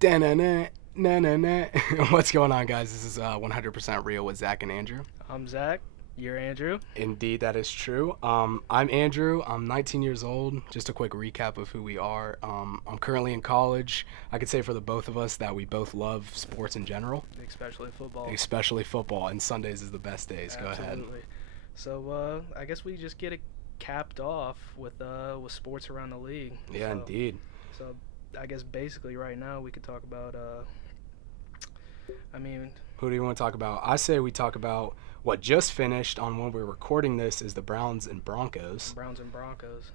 Da-na-na, na-na-na. What's going on, guys? This is 100% Real with Zach and Andrew. I'm Zach. You're Andrew. Indeed, that is true. I'm Andrew. I'm 19 years old. Just a quick recap of who we are. I'm currently in college. I could say for the both of us that we both love sports in general, Especially football. especially football, and Sundays is the best days. Go ahead. Absolutely. So I guess we just get it capped off with sports around the league. Yeah, so, indeed. So I guess basically right now we could talk about. Who do you want to talk about? I say we talk about what just finished on when we're recording this is the Browns and Broncos. Browns and Broncos.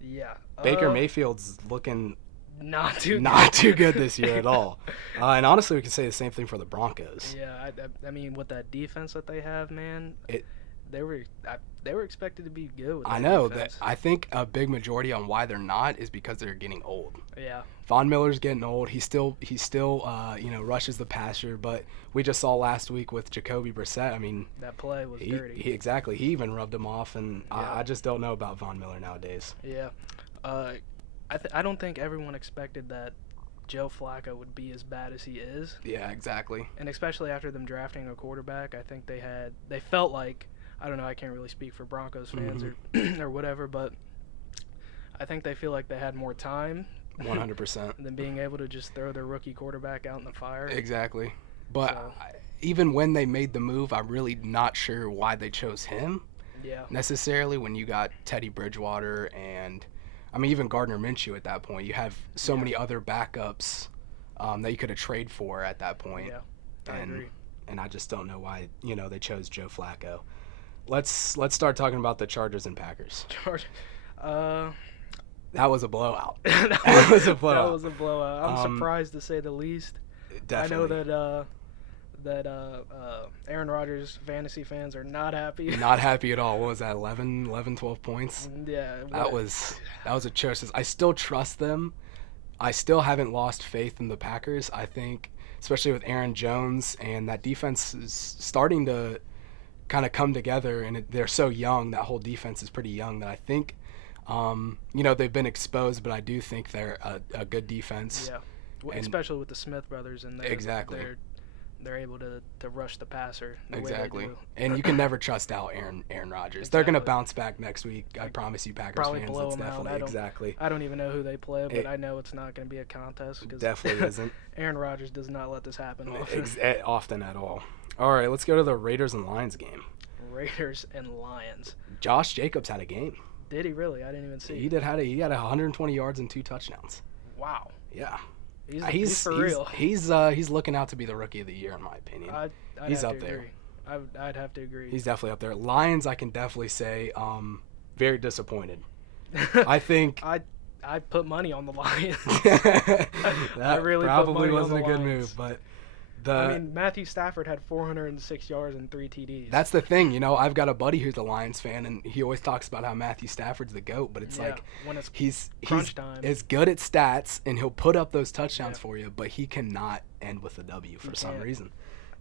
Yeah. Baker Mayfield's looking not too not too good this year at all. And honestly, we can say the same thing for the Broncos. Yeah, I mean, with that defense that they have, man, they were expected to be good. With I that know defense. that. I think a big majority on why they're not is because they're getting old. Yeah. Von Miller's getting old. He still rushes the passer, but we just saw last week with Jacoby Brissett. I mean, That play was dirty. Exactly. He even rubbed him off, and Yeah. I just don't know about Von Miller nowadays. Yeah. I don't think everyone expected that Joe Flacco would be as bad as he is. Yeah, exactly. And especially after them drafting a quarterback, I think they felt like, I don't know, I can't really speak for Broncos fans or whatever, but I think they feel like they had more time 100%. than being able to just throw their rookie quarterback out in the fire. Exactly. But So- even when they made the move, I'm really not sure why they chose him Yeah. necessarily when you got Teddy Bridgewater and, I mean, even Gardner Minshew at that point. You have so Yeah. many other backups that you could have traded for at that point. Yeah. I and, agree. And I just don't know why, they chose Joe Flacco. Let's start talking about the Chargers and Packers. George, That was a blowout. that was a blowout. That was a blowout. I'm surprised to say the least. Definitely. I know that Aaron Rodgers fantasy fans are not happy. Not happy at all. What was that, 12 points? Yeah. That was atrocious. I still trust them. I still haven't lost faith in the Packers. I think, especially with Aaron Jones, and that defense is starting to kind of come together, and they're so young. That whole defense is pretty young that I think, they've been exposed, but I do think they're a good defense. Yeah. And- Especially with the Smith brothers and Exactly. They're able to rush the passer the way Exactly. they do. And you can never trust out Aaron Rodgers. They're going to Exactly. bounce back next week. I promise you, Packers Probably fans. blow It's them out. definitely exactly. I don't even know who they play, but It- I know it's not going to be a contest because Definitely isn't. Aaron Rodgers does not let this happen often. Often at all. All right, let's go to the Raiders and Lions game. Raiders and Lions. Josh Jacobs had a game. Did he really? I didn't even see. He had 120 yards and 2 touchdowns. Wow. Yeah. He's for real. He's looking out to be the rookie of the year in my opinion. I'd He's have up to there. agree. I'd have to agree. He's definitely up there. Lions, I can definitely say, very disappointed. I think I put money on the Lions. that really put probably money on wasn't a the good Lions. move, but Matthew Stafford had 406 yards and 3 TDs. that's the thing. I've got a buddy who's a Lions fan, and he always talks about how Matthew Stafford's the GOAT, but it's like when it's he's crunch time. is good at stats, and he'll put up those touchdowns Yeah. for you, but he cannot end with a W for some can't. reason.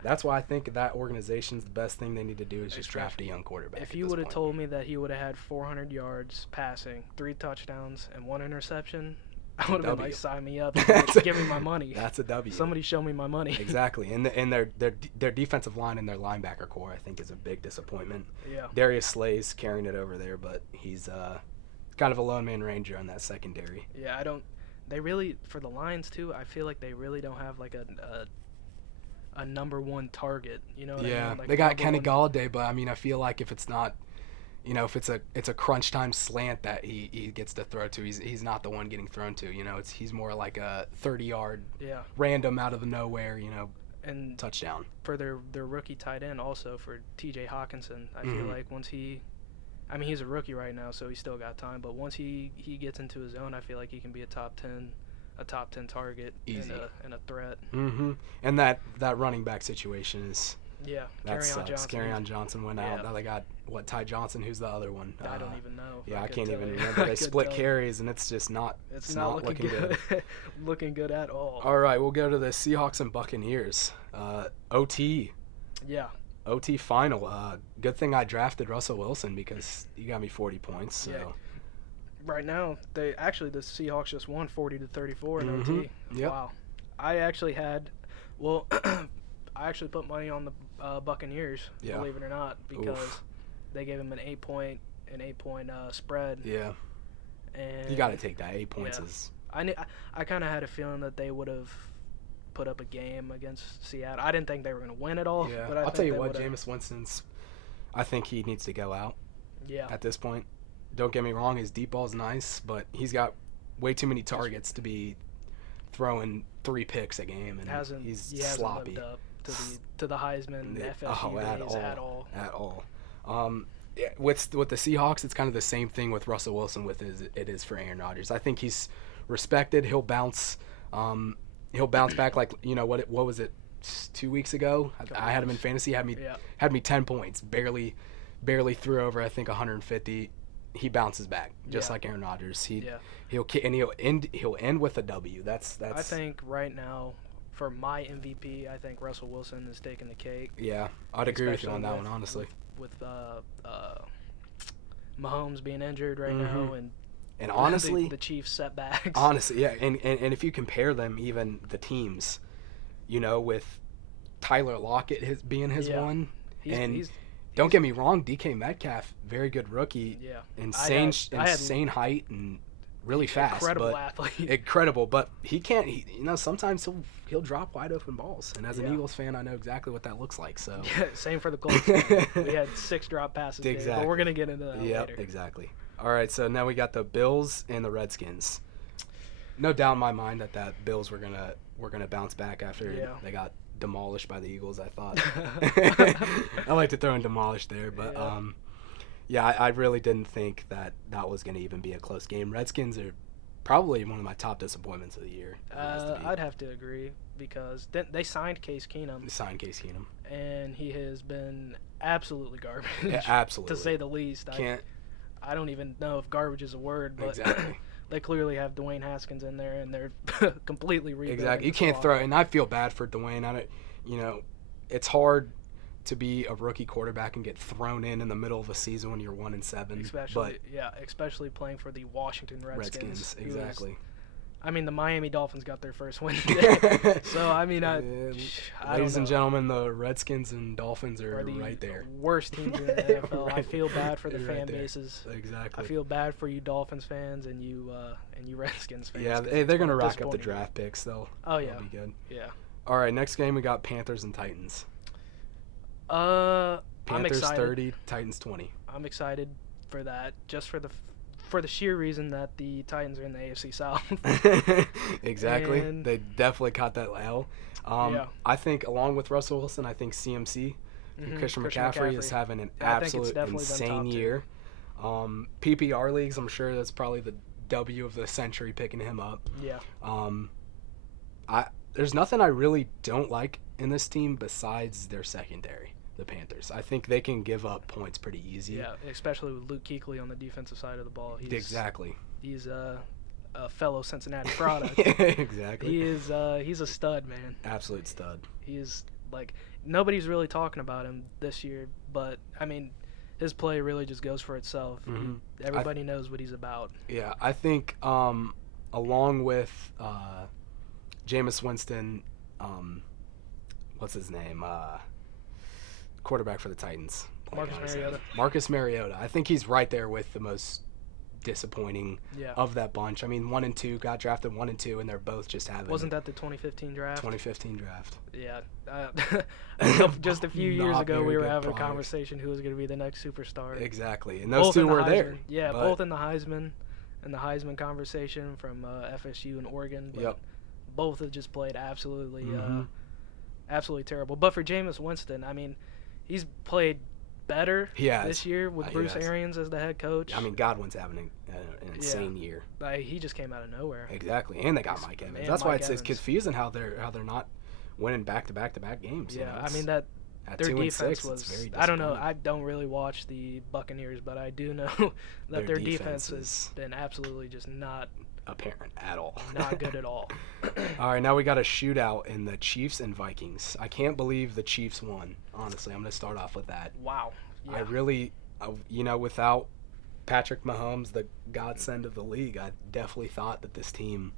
That's why I think that organization's the best thing they need to do is just Exactly. draft a young quarterback. If at you this would have point. told me that he would have had 400 yards passing, 3 touchdowns, and 1 interception, I would have been W. like, sign me up. That's a- Give me my money. That's a W. Somebody show me my money. Exactly, and their defensive line and their linebacker core, I think, is a big disappointment. Yeah. Darius Slay's carrying it over there, but he's kind of a lone man ranger on that secondary. Yeah, they really, for the Lions too, I feel like they really don't have like a number one target. You know what I Yeah, mean? Like they a got number Kenny one- Galladay, but I mean, I feel like if it's not, if it's a crunch time slant that he gets to throw to, he's not the one getting thrown to. He's more like a 30-yard Yeah. random out of the nowhere, And touchdown. for their rookie tight end also for TJ Hawkinson, I feel Mhm. like once he's a rookie right now, so he's still got time, but once he gets into his zone, I feel like he can be a top 10 target Easy. and a threat. Mm-hmm. And that running back situation is Yeah. that Kerryon sucks. Johnson. Kerryon Johnson went out. Yeah. Now they got Ty Johnson, who's the other one. I don't even know. Yeah, I couldn't can't tell even you. remember. I They couldn't split tell you. carries, and it's just not. It's not looking good. Looking good at all. All right, we'll go to the Seahawks and Buccaneers. OT Yeah. final. Good thing I drafted Russell Wilson because he got me 40 points. So Yeah. Right now, the Seahawks just won 40-34 in Mhm. OT. Yep. Wow. I actually had, well, I actually put money on the Buccaneers, Yeah. believe it or not, because Oof. they gave him an 8-point spread, Yeah. and You got to take that. 8 points yeah. is. I kind of had a feeling that they would have put up a game against Seattle. I didn't think they were going to win at all. Yeah. But I'll tell you they what, would've- Jameis Winston's. I think he needs to go out Yeah. at this point. Don't get me wrong, his deep ball's nice, but he's got way too many targets to be throwing 3 picks a game, and He he's hasn't sloppy. lived up to the Heisman FSU days at all. At all. Yeah, with the Seahawks, it's kind of the same thing with Russell Wilson with it is for Aaron Rodgers. I think he's respected. He'll bounce. He'll bounce back like what was it 2 weeks ago? I had him in fantasy. Had me 10 points. Barely threw over I think 150. He bounces back just like Aaron Rodgers. He'll end with a W. That's. I think right now, for my MVP, I think Russell Wilson is taking the cake. Yeah, I'd agree with you on that one, honestly. With Mahomes being injured right now, and honestly, the Chiefs setbacks. Honestly, yeah, and if you compare them, even the teams, with Tyler Lockett being his one, don't get me wrong, DK Metcalf, very good rookie, insane height and really fast, incredible athlete, incredible. But he can't. Sometimes he'll drop wide open balls, and as an Eagles fan, I know exactly what that looks like. So same for the Colts. We had 6 drop passes, exactly. But we're gonna get into that later. Exactly. All right, so now we got the Bills and the Redskins. No doubt in my mind that Bills were gonna bounce back after they got demolished by the Eagles. I thought. I like to throw in demolished there, but I really didn't think that was gonna even be a close game. Redskins are probably one of my top disappointments of the year. I'd have to agree because they signed Case Keenum. And he has been absolutely garbage. Yeah, absolutely. To say the least. I don't even know if garbage is a word, but they clearly have Dwayne Haskins in there, and they're completely rebuilding. Exactly. You can't throw, and I feel bad for Dwayne. It's hard to be a rookie quarterback and get thrown in the middle of a season when you're 1-7. Especially playing for the Washington Redskins. Exactly. The Miami Dolphins got their first win today. So, ladies and gentlemen, the Redskins and Dolphins are right there. Worst teams in the NFL. I feel bad for the fan bases. Exactly. I feel bad for you Dolphins fans and you Redskins fans. Yeah, they're going to rack up the draft picks, though. Oh, yeah. That'll be good. Yeah. All right, next game we got Panthers and Titans. I'm Panthers excited. 30, Titans 20. I'm excited for that, just for the sheer reason that the Titans are in the AFC South. Exactly. They definitely caught that L. I think along with Russell Wilson, I think CMC, Christian McCaffrey is having an absolute insane year. PPR leagues, I'm sure that's probably the W of the century picking him up. Yeah. There's nothing I really don't like in this team besides their secondary, the Panthers. I think they can give up points pretty easy. Yeah, especially with Luke Kuechly on the defensive side of the ball. He's a fellow Cincinnati product. Exactly. He's a stud, man. Absolute stud. He is nobody's really talking about him this year, but his play really just goes for itself. Mm-hmm. Everybody knows what he's about. Yeah, I think along with Jameis Winston, what's his name? Quarterback for the Titans. Marcus Mariota. I think he's right there with the most disappointing of that bunch. 1 and 2 got drafted 1 and 2, and they're both just having. Wasn't that the 2015 draft? 2015 draft. Yeah. Just a few years ago, we were having a conversation who was going to be the next superstar. Exactly, and those two were there. Yeah, both in the Heisman conversation from FSU and Oregon. But both have just played absolutely terrible. But for Jameis Winston, he's played better this year with Bruce Arians as the head coach. Godwin's having an insane year. He just came out of nowhere. Exactly, and they got Mike Evans. That's why it's confusing how they're not winning back-to-back games. Yeah, their defense was. I don't know. I don't really watch the Buccaneers, but I do know that their defense has been absolutely just not apparent at all. Not good at all. All right, now we got a shootout in the Chiefs and Vikings. I can't believe the Chiefs won. Honestly, I'm going to start off with that. Wow. Yeah. I really, without Patrick Mahomes, the godsend of the league, I definitely thought that this team,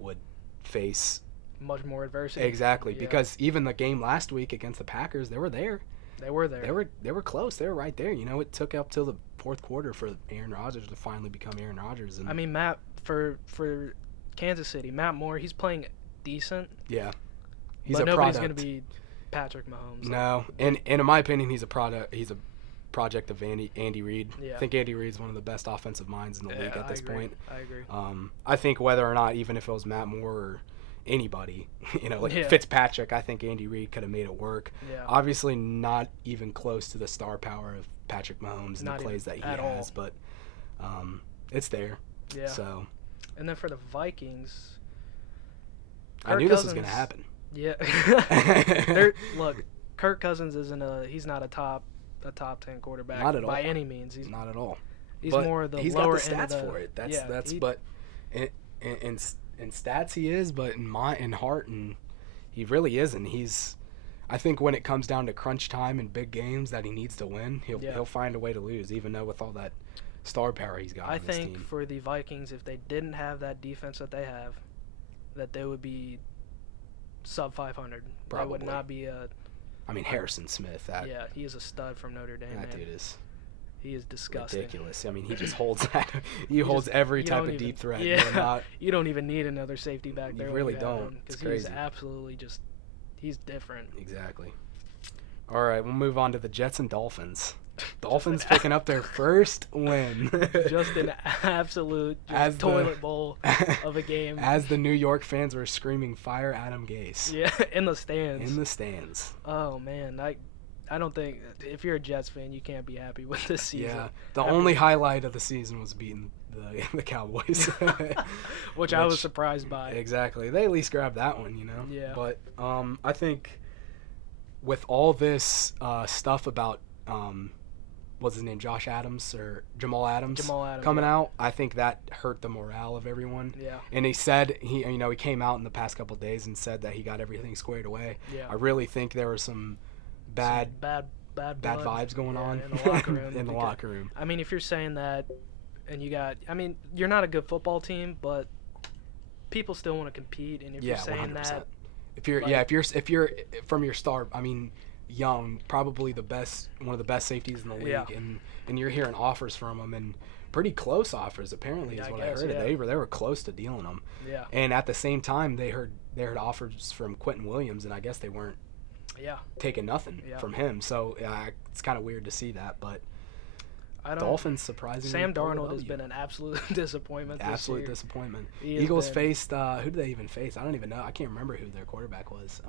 would face much more adversity. Exactly, Yeah. because even the game last week against the Packers, they were there. They were there. They were close. They were right there. You know, it took up till the fourth quarter for Aaron Rodgers to finally become Aaron Rodgers. And I mean, Matt, for Kansas City, Matt Moore, he's playing decent. yeah, he's but a nobody's product. going to be Patrick Mahomes. No, and in my opinion, he's a product. He's a project of Andy Reid. Yeah. I think Andy Reid's one of the best offensive minds in the league at this point. I agree. I think whether or not, even if it was Matt Moore or anybody, you know, like Yeah. Fitzpatrick, I think Andy Reid could have made it work. Yeah. Obviously, not even close to the star power of Patrick Mahomes and Not the plays that he at has, all. but it's there. Yeah. So And then for the Vikings, I knew this was going to happen. Yeah. Look, Kirk Cousins he's not a top 10 quarterback Not at all. by any means. He's Not at all. He's But more the he's lower got the end stats of the, for it. yeah, But in stats he is, but in heart and he really isn't. I think when it comes down to crunch time and big games that he needs to win, he'll find a way to lose, even though with all that star power he's got I on his think team. for the Vikings, if they didn't have that defense that they have, that they would be sub 500. That would Probably. not be I mean, Harrison Smith, yeah, he is a stud from Notre Dame, that man. dude is He is disgusting. ridiculous. I mean, he just holds that. He holds every type of deep threat. Yeah, You're not, you don't even need another safety back You there. really don't. It's Because he's crazy. absolutely he's different. exactly. All right, we'll move on to the Jets and Dolphins. Dolphins picking up their first win. Just an absolute toilet bowl of a game. As the New York fans were screaming, "Fire Adam Gase!" Yeah, in the stands. In the stands. Oh man, I don't think if you're a Jets fan, you can't be happy with this season. Yeah, the only highlight of the season was beating the Cowboys. Which I was surprised by. Exactly. They at least grabbed that one, you know? Yeah. But I think with all this stuff about, what's his name, Jamal Adams coming out, I think that hurt the morale of everyone. Yeah. And he said, he came out in the past couple of days and said that he got everything squared away. Yeah. I really think there were some bad blood vibes going on in the locker room. in the locker room. I mean, if you're saying that, and you're not a good football team, but people still want to compete, and if you're saying 100%. that, if you're from your start, I mean, Young, probably one of the best safeties in the league, Yeah. and you're hearing offers from him, and pretty close offers apparently is what I heard. yeah. They were close to dealing them. Yeah. And at the same time, they heard offers from Quentin Williams, and I guess they weren't Yeah. taking nothing Yeah. from him. So it's kind of weird to see that, but I don't. Dolphins surprisingly. Sam pulled Darnold it has up. been an absolute disappointment. Absolute this year. disappointment. He has Eagles been- faced who did they even face? I don't even know. I can't remember who their quarterback was.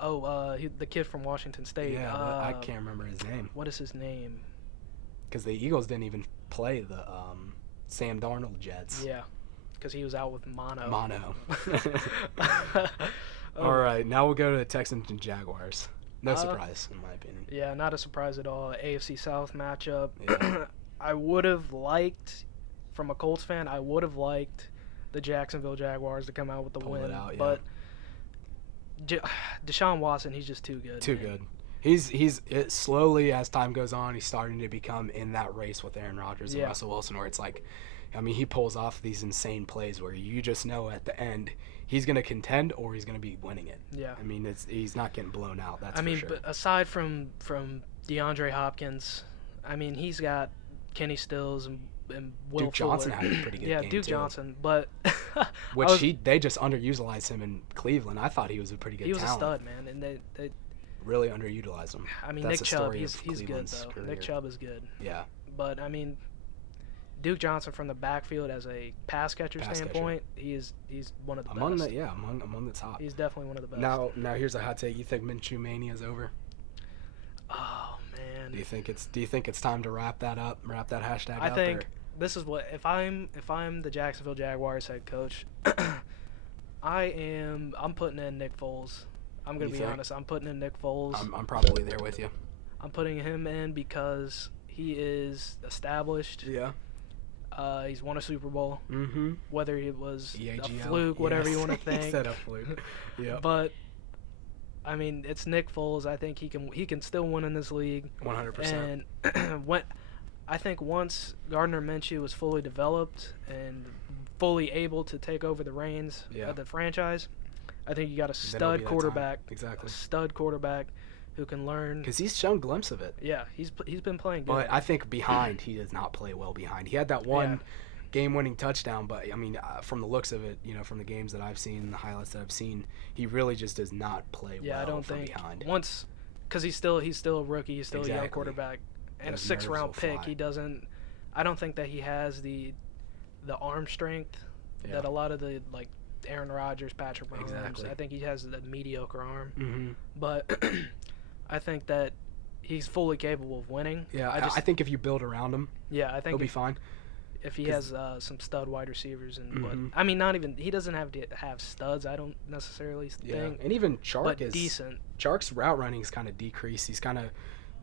The kid from Washington State. Yeah, I can't remember his name What is his name? because the Eagles didn't even play the Sam Darnold Jets. Yeah, because he was out with mono. Mono. Oh, All right, now we'll go to the Texans and Jaguars. No surprise, in my opinion. Yeah, not a surprise at all. AFC South matchup. Yeah. I would have liked, from a Colts fan, I would have liked the Jacksonville Jaguars to come out with the Pull win. it out, yeah. But Deshaun Watson, he's just too good. Too man. good. He's slowly as time goes on, he's starting to become in that race with Aaron Rodgers and Yeah. Russell Wilson, where it's like, I mean, he pulls off these insane plays where you just know at the end he's going to contend or he's going to be winning it. Yeah. I mean, he's not getting blown out. That's I mean, for sure. but aside from DeAndre Hopkins, I mean, he's got Kenny Stills and Will Duke Johnson Fuller. had a pretty good yeah, game Duke too. Johnson, but They just underutilized him in Cleveland. I thought he was a pretty good he was talent. a stud, man, and they Really underutilized him. I mean, That's Nick the Chubb, story he's of good Cleveland's though. career. Nick Chubb is good, Yeah. but I mean, Duke Johnson from the backfield as a pass catcher standpoint, he's one of the Among best. the top. He's definitely one of the best. Now here's a hot take. You think Minshew Mania is over? Oh man. Do you think it's time to wrap that up? Wrap that hashtag I up? think or- this is what if I'm the Jacksonville Jaguars head coach, I'm putting in Nick Foles. I'm gonna You be think? honest. I'm putting in Nick Foles. I'm probably there with you. I'm putting him in because he is established. Yeah. He's won a Super Bowl. Mm-hmm. Whether it was a EAGL. fluke, whatever you want to He think. said a fluke. Yeah. But I mean, it's Nick Foles. I think he can still win in this league. 100%. And I think once Gardner Minshew was fully developed and fully able to take over the reins Yeah. of the franchise, I think you got a Then it'll be stud that quarterback. time. Exactly. A stud quarterback who can learn. Because he's shown glimpses of it. Yeah, he's been playing good. But I think behind, he does not play well behind. He had that one game-winning touchdown, but, I mean, from the looks of it, from the games that I've seen, the highlights that I've seen, he really just does not play well I don't from think behind. Once, because he's still a rookie, he's still a young quarterback, and Those a 6th round nerves will pick. fly. He doesn't. I don't think that he has the arm strength that a lot of the Aaron Rodgers, Patrick Mahomes. Exactly. I think he has the mediocre arm, Mm-hmm. but I think that he's fully capable of winning. Yeah, I think if you build around him, I think he'll be fine. if he has some stud wide receivers and but Mhm. I mean he doesn't have to have studs. I don't necessarily think, and even Chark but is decent. Chark's route running is kind of decreased. He's kind of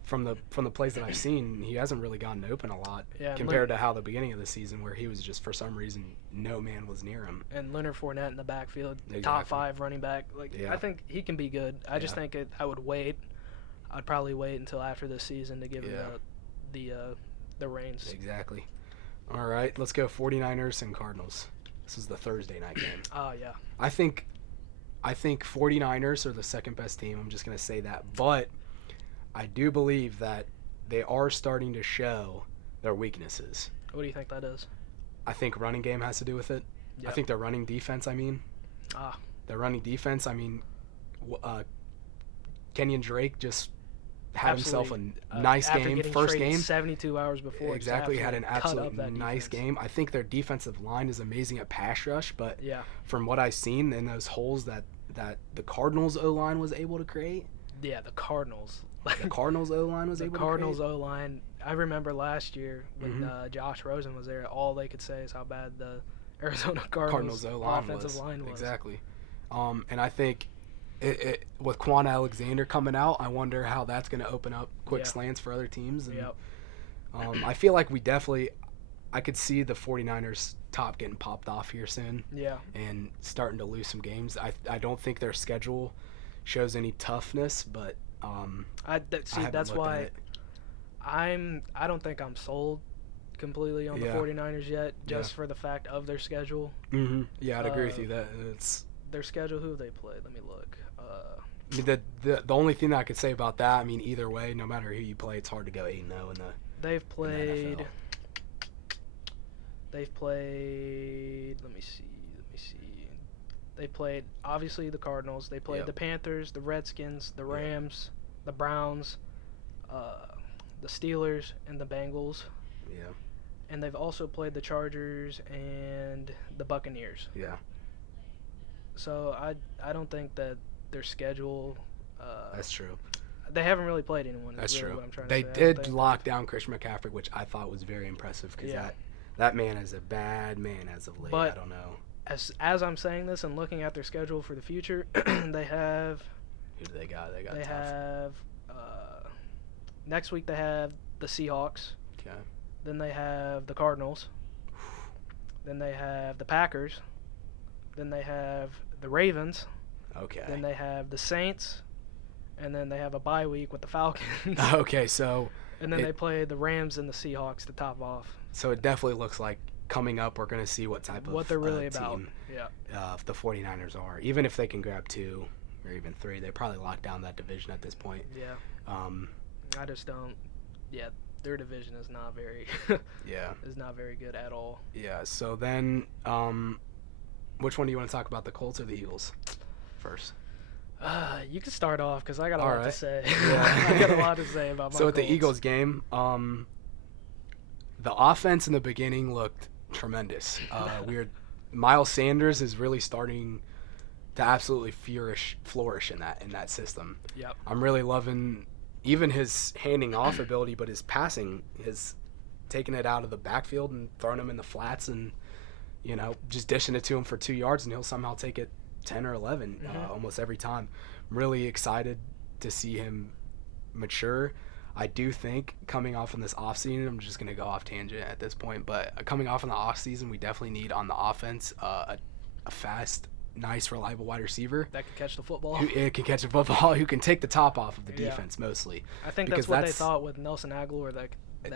from the plays that I've seen, he hasn't really gotten open a lot compared to how the beginning of the season where he was just for some reason no man was near him. And Leonard Fournette in the backfield, Exactly. top 5 running back. I think he can be good. I just think I would wait. I'd probably wait until after this season to give him the reins. Exactly. All right, let's go 49ers and Cardinals. This is the Thursday night game. Oh, yeah. I think 49ers are the second best team. I'm just going to say that. But I do believe that they are starting to show their weaknesses. What do you think that is? I think running game has to do with it. Yep. I think their running defense, their running defense, Kenyon Drake just had himself a nice game, first game. 72 hours before. Exactly, had an absolute defense. nice game. I think their defensive line is amazing at pass rush, but Yeah. from what I've seen in those holes that the Cardinals O-line was able to create, Yeah, the Cardinals. the Cardinals O-line was The able Cardinals to create. O-line. I remember last year when Josh Rosen was there, all they could say is how bad the Arizona Cardinals O-line offensive line was. Exactly. And I think it with Quan Alexander coming out, I wonder how that's going to open up quick slants for other teams. And, Yep. I feel like I could see the 49ers top getting popped off here soon. Yeah. And starting to lose some games. I don't think their schedule shows any toughness, but that's why I don't think I'm sold completely on the 49ers yet, just for the fact of their schedule. Mm-hmm. Yeah, I'd agree with you. That it's their schedule. Who have they played? Let me look. The only thing that I could say about that, I mean, either way, no matter who you play, it's hard to go 8-0 in the. They've played. NFL. They've played. Let me see. They played obviously the Cardinals. They played the Panthers, the Redskins, the Rams, the Browns, the Steelers, and the Bengals. Yeah. And they've also played the Chargers and the Buccaneers. Yeah. So I don't think that their schedule. That's true. They haven't really played anyone. That's really true. What I'm trying They to say. did lock down Christian McCaffrey, which I thought was very impressive because that man is a bad man as of late. But I don't know. As I'm saying this and looking at their schedule for the future, they have. Who do they got? They They tough. have. Next week they have the Seahawks. Okay. Then they have the Cardinals. Then they have the Packers. Then they have the Ravens. Okay. Then they have the Saints. And then they have a bye week with the Falcons. Okay, so. And then they play the Rams and the Seahawks to top off. So it definitely looks like coming up we're going to see what type of what they're really about. team Yeah. the 49ers are. Even if they can grab 2 or even 3, they probably lock down that division at this point. Yeah. I just don't. Yeah, their division is not very. Is not very good at all. Yeah. So then, which one do you want to talk about, the Colts or the Eagles first? You can start off because I got a All lot right. to say. Yeah. I got a lot to say about my So at the Colts. Eagles game, the offense in the beginning looked tremendous. Miles Sanders is really starting to absolutely flourish in that system. Yep. I'm really loving even his handing off ability, but his passing, his taking it out of the backfield and throwing him in the flats and, just dishing it to him for 2 yards, and he'll somehow take it 10 or 11 almost every time. I'm really excited to see him mature. I do think coming off in this offseason, I'm just going to go off tangent at this point, but coming off in the offseason, we definitely need on the offense a fast, nice, reliable wide receiver. That can catch the football. Who can catch a football, who can take the top off of the defense mostly. I think because that's what they thought with Nelson Aguilar that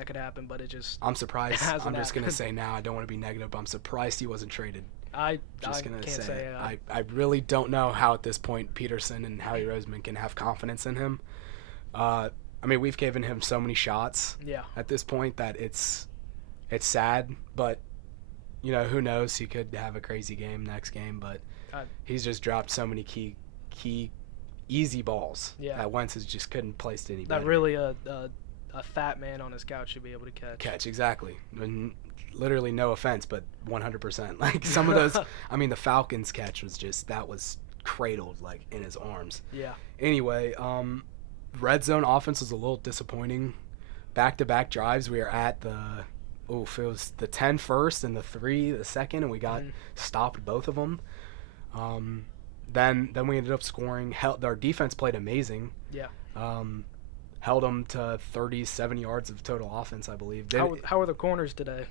could happen, but it just. I'm surprised. Hasn't I'm just going to happened. say now, I don't want to be negative, but I'm surprised he wasn't traded I Just gonna can't say it. I really don't know how at this point Peterson and Howie Roseman can have confidence in him. I mean, we've given him so many shots at this point that it's sad, but you know, who knows? He could have a crazy game next game, but he's just dropped so many key easy balls that Wentz just couldn't place it any better. That really a fat man on his couch should be able to catch. Exactly. And literally, no offense, but 100%. Like some of those, I mean, the Falcons catch was cradled like in his arms. Yeah. Anyway, red zone offense was a little disappointing. Back-to-back drives, we were at it was the 10 first and the 3 the second, and we got stopped both of them. Then we ended up scoring. Our defense played amazing. Yeah. Held them to 37 yards of total offense, I believe. How are the corners today?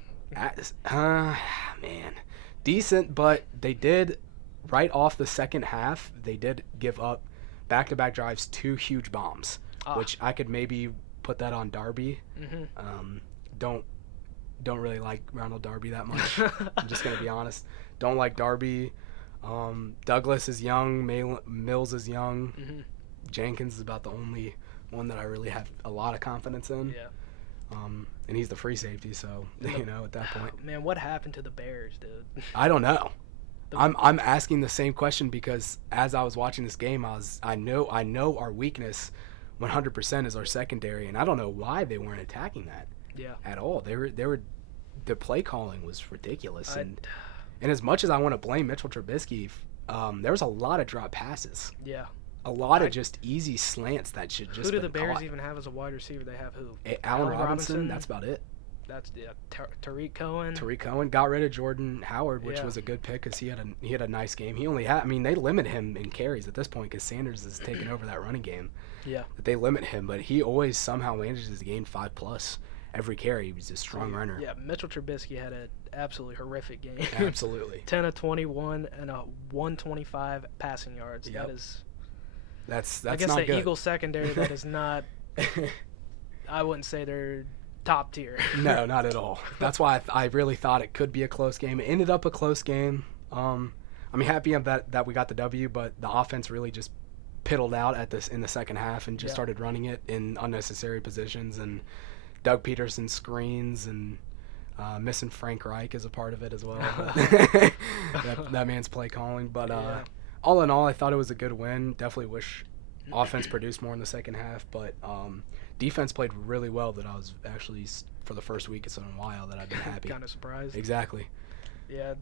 Man, decent, but they did, right off the second half, they did give up back-to-back drives, 2 huge bombs, which I could maybe put that on Darby. Don't really like Ronald Darby that much. I'm just gonna be honest. Don't like Darby. Douglas is young. Mills is young. Jenkins is about the only one that I really have a lot of confidence in. Yeah. And he's the free safety, so you know at that point. Man, what happened to the Bears, dude? I don't know. I'm asking the same question because as I was watching this game, I know our weakness 100% is our secondary, and I don't know why they weren't attacking that. At all. They were the play calling was ridiculous, and as much as I want to blame Mitchell Trubisky, there was a lot of drop passes. Yeah. A lot of just easy slants that should just. Who do the Bears even have as a wide receiver? They have who? Allen Robinson. That's about it. That's Tariq Cohen. Tariq Cohen got rid of Jordan Howard, which was a good pick because he had a nice game. He only had. I mean, they limit him in carries at this point because Sanders is taking over that running game. Yeah. That they limit him, but he always somehow manages to gain 5+ every carry. He's a strong runner. Yeah, Mitchell Trubisky had an absolutely horrific game. Absolutely. 10 of 21 and a 125 passing yards. Yep. That's I guess not the good. Eagles secondary that is not. I wouldn't say they're top tier. No, not at all. That's why I really thought it could be a close game. It ended up a close game. I'm happy that we got the W, but the offense really just piddled out in the second half and just started running it in unnecessary positions, and Doug Peterson screens and missing Frank Reich is a part of it as well. that man's play calling, but all in all, I thought it was a good win. Definitely wish offense produced more in the second half, but defense played really well. That I was actually, for the first week it's been a while that I've been happy. Kind of surprised. Exactly. Yeah,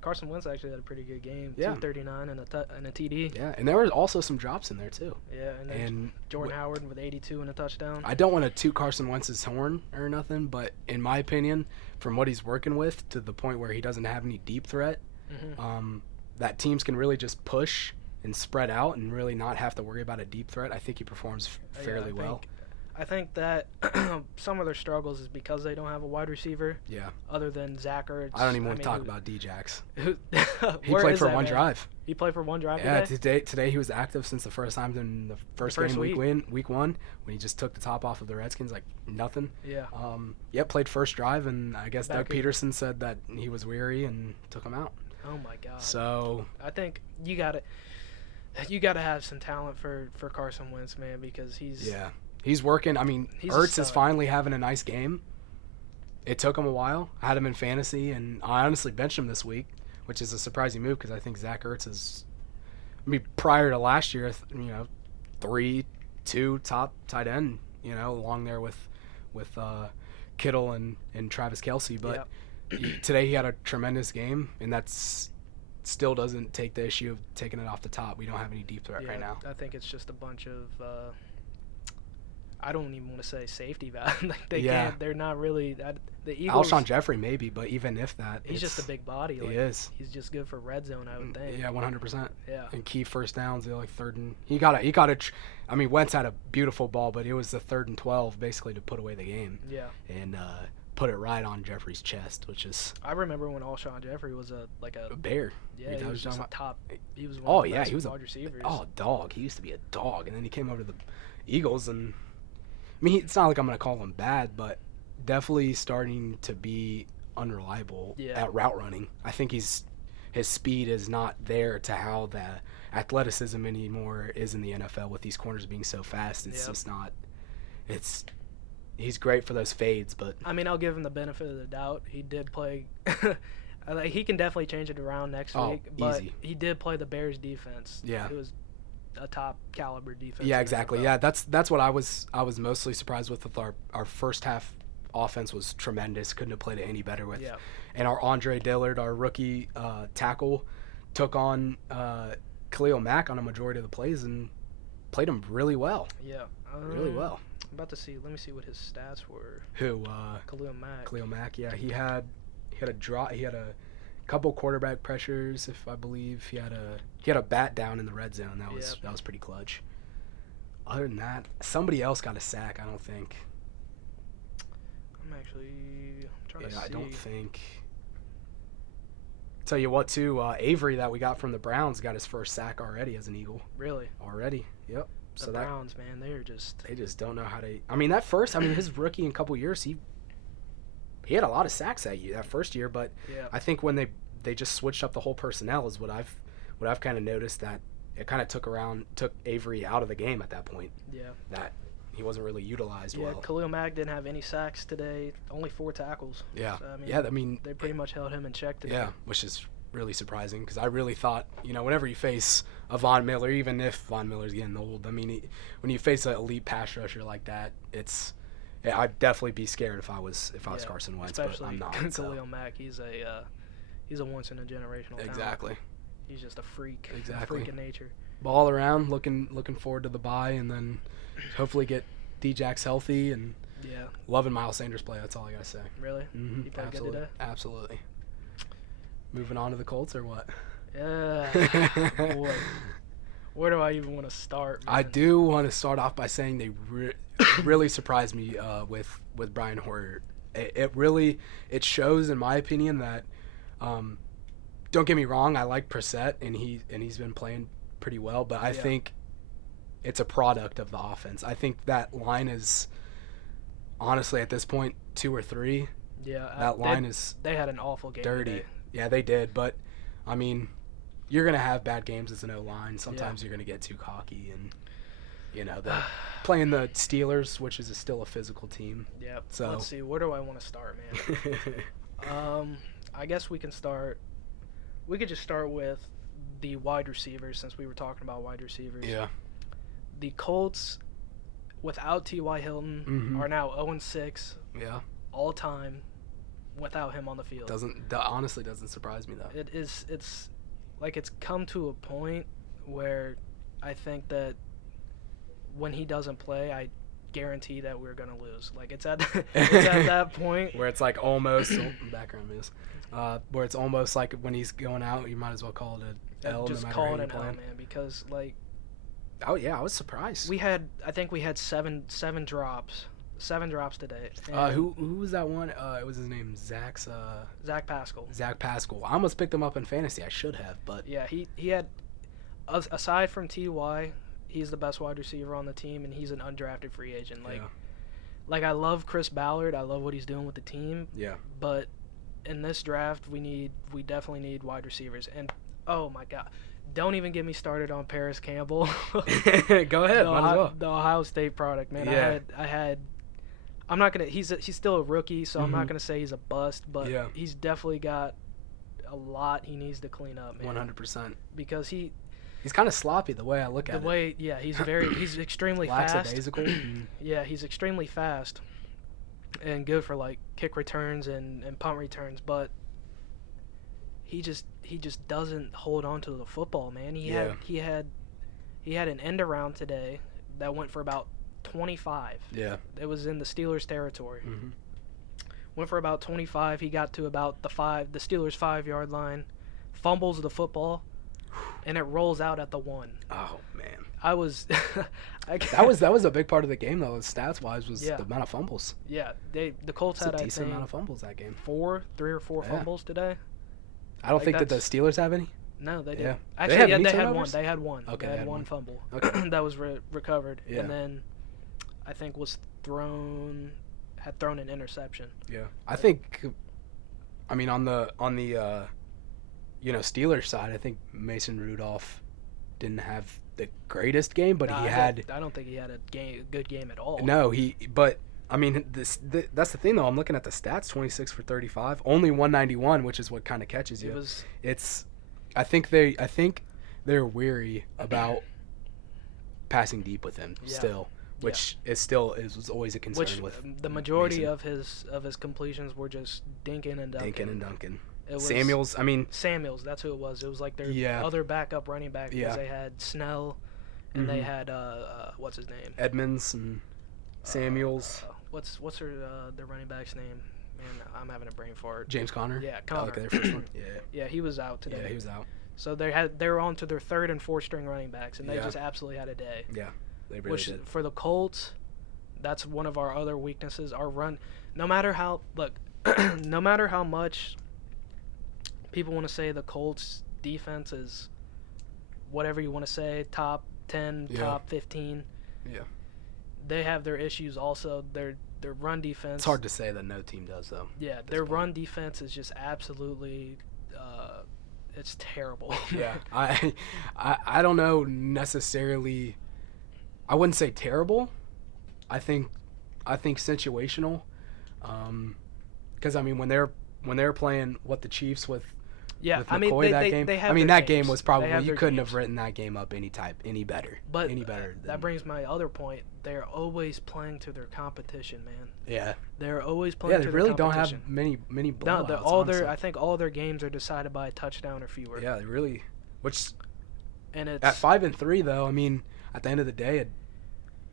Carson Wentz actually had a pretty good game. Yeah. 239 and a TD. Yeah, and there were also some drops in there too. Yeah, and Jordan Howard with 82 and a touchdown. I don't want to toot Carson Wentz's horn or nothing, but in my opinion, from what he's working with to the point where he doesn't have any deep threat, that teams can really just push and spread out and really not have to worry about a deep threat. I think he performs fairly well. I think that some of their struggles is because they don't have a wide receiver. Yeah. Other than Zach Ertz. I don't even want to talk about D-Jax. He played for one drive. He played for one drive. Yeah. Today he was active since the first time in the first game week 1 when he just took the top off of the Redskins like nothing. Yeah. Played first drive, and I guess Doug Peterson said that he was weary and took him out. Oh my God. So I think you gotta have some talent for Carson Wentz, man, because he's working. I mean, Ertz is finally having a nice game. It took him a while. I had him in fantasy, and I honestly benched him this week, which is a surprising move because I think Zach Ertz is. I mean, prior to last year, 3-2 top tight end, along there with Kittle and Travis Kelce, but. Today he had a tremendous game, and that's still doesn't take the issue of taking it off the top. We don't have any deep threat right now. I think it's just a bunch of I don't even want to say safety valve. Can't. They're not really the Eagles. Alshon Jeffrey maybe, but even if that, he's just a big body. He is. He's just good for red zone, I would think. Yeah, 100%. Yeah. And key first downs, they're like third and he got a. I mean, Wentz had a beautiful ball, but it was the 3rd and 12 basically to put away the game. Yeah. And put it right on Jeffrey's chest, which is. I remember when Alshon Jeffrey was a bear. Yeah, he was just a top. He was one of the best wide receivers. Dog. He used to be a dog, and then he came over to the Eagles, and I mean, it's not like I'm gonna call him bad, but definitely starting to be unreliable at route running. I think his his speed is not there to how the athleticism anymore is in the NFL with these corners being so fast. It's just not. He's great for those fades, but I mean, I'll give him the benefit of the doubt. He did play. He can definitely change it around next week, but easy. he did play the Bears defense. Yeah, it was a top caliber defense. Yeah, exactly. Yeah, that's what I was mostly surprised with our first half offense was tremendous. Couldn't have played it any better with. Yeah. And our Andre Dillard, our rookie tackle, took on Khalil Mack on a majority of the plays and played him really well. Yeah. Really well. I'm about to see. Let me see what his stats were. Who? Khalil Mack. Khalil Mack. Yeah, he had a drop. He had a couple quarterback pressures, if I believe. He had a bat down in the red zone. That was pretty clutch. Other than that, somebody else got a sack. I don't think. I'm trying to see. I don't think. Tell you what, too, Avery that we got from the Browns got his first sack already as an Eagle. Really? Already. Yep. The Browns, man, they just don't know how to. I mean, his rookie in a couple years, he had a lot of sacks that first year, but I think when they just switched up the whole personnel is what I've kind of noticed, that it kind of took Avery out of the game at that point. Yeah. That he wasn't really utilized well. Yeah, Khalil Mack didn't have any sacks today, only 4 tackles. Yeah. So, they pretty much held him in check today. Yeah, which is really surprising because I really thought, whenever you face a Von Miller, even if Von Miller's getting old, when you face an elite pass rusher like that, I'd definitely be scared if I was Carson Wentz, but I'm not. Khalil Mack, he's a once in a generational talent. Exactly. He's just a freak. Exactly. A freak of nature. All around, looking forward to the bye, and then hopefully get D-Jax healthy, and loving Miles Sanders play. That's all I gotta say. Really? Mm-hmm. He played good today? Absolutely. Moving on to the Colts or what? Yeah. Boy. Where do I even want to start, man? I do want to start off by saying they really surprised me with Brian Hoyer. It shows, in my opinion, that don't get me wrong, I like Brissett and he's been playing pretty well, but I think it's a product of the offense. I think that line is honestly at this point 2 or 3. Yeah, that line is they had an awful game dirty. Today. Yeah, they did, but I mean, you're gonna have bad games as an O-line. Sometimes you're gonna get too cocky, and playing the Steelers, which is still a physical team. Yeah. So let's see. Where do I want to start, man? I guess we can start. We could just start with the wide receivers, since we were talking about wide receivers. Yeah. The Colts, without T.Y. Hilton, are now 0-6. Yeah. All time, without him on the field. Honestly doesn't surprise me though. It's like it's come to a point where I think that when he doesn't play, I guarantee that we're gonna lose. Like it's at that point where it's like almost background news, where it's almost like when he's going out, you might as well call it an L. Just call it an L, man, because like. Oh yeah, I was surprised. I think we had seven drops. 7 drops today. Who was that one? It was his name, Zach Pascal. Zach Pascal. I almost picked him up in fantasy. I should have, but yeah, he had, aside from Ty, he's the best wide receiver on the team, and he's an undrafted free agent. Like I love Chris Ballard. I love what he's doing with the team. Yeah. But in this draft, we definitely need wide receivers. And oh my God. Don't even get me started on Paris Campbell. Go ahead. The Ohio State product, man. Yeah. I'm not gonna. He's still a rookie, so I'm not gonna say he's a bust, but he's definitely got a lot he needs to clean up, man. 100%. Because he's kind of sloppy the way I look at it. He's extremely fast. Lackadaisical. Yeah, he's extremely fast, and good for like kick returns and punt returns, but he just doesn't hold on to the football, man. He had an end around today that went for about 25. Yeah. It was in the Steelers territory. Mm-hmm. Went for about 25. He got to about the Steelers 5-yard line, fumbles the football, and it rolls out at the 1. Oh man. I was that was a big part of the game though, stats wise, was the amount of fumbles. Yeah, the Colts had a decent amount of fumbles that game. 3 or 4 fumbles today. I don't think that the Steelers have any. No, they didn't. Yeah. Actually, they had one. They had one. Okay, they had one fumble. Okay. That was recovered, Yeah. and then I think had thrown an interception. Yeah. I think, I mean, on the Steelers side, I think Mason Rudolph didn't have the greatest game, but No, he had. I don't think he had a good game at all. No, but I mean, that's the thing though. I'm looking at the stats: 26 for 35, only 191, which is what kind of catches you. I think they're weary about passing deep with him still, which was always a concern with the majority Mason. of his completions were just dinking and dunking. It was Samuels, Samuels, that's who it was. It was like their other backup running back because they had Snell and they had what's his name? Edmonds and Samuels. What's their running back's name? Man, I'm having a brain fart. James Conner. Yeah, Conner. Their first one. Yeah, he was out today. Yeah, he was out. So they were on to their third and fourth string running backs, and they just absolutely had a day. Yeah, they really did. For the Colts, that's one of our other weaknesses. Our run, no matter how no matter how much people want to say the Colts defense is whatever you want to say, top 10, top 15. Yeah. They have their issues also. Their run defense. It's hard to say that no team does though. Yeah, their run defense is just absolutely it's terrible. Yeah. I don't know necessarily. I wouldn't say terrible. I think situational. Because when they're playing the Chiefs with McCoy that game. That game was probably you couldn't have written that game up any better. But any better. That brings my other point. They're always playing to their competition, man. Yeah. They're always playing. Yeah, they really don't have many blowouts. I think all their games are decided by a touchdown or fewer. Yeah, they really. And it's at 5-3 though. At the end of the day, a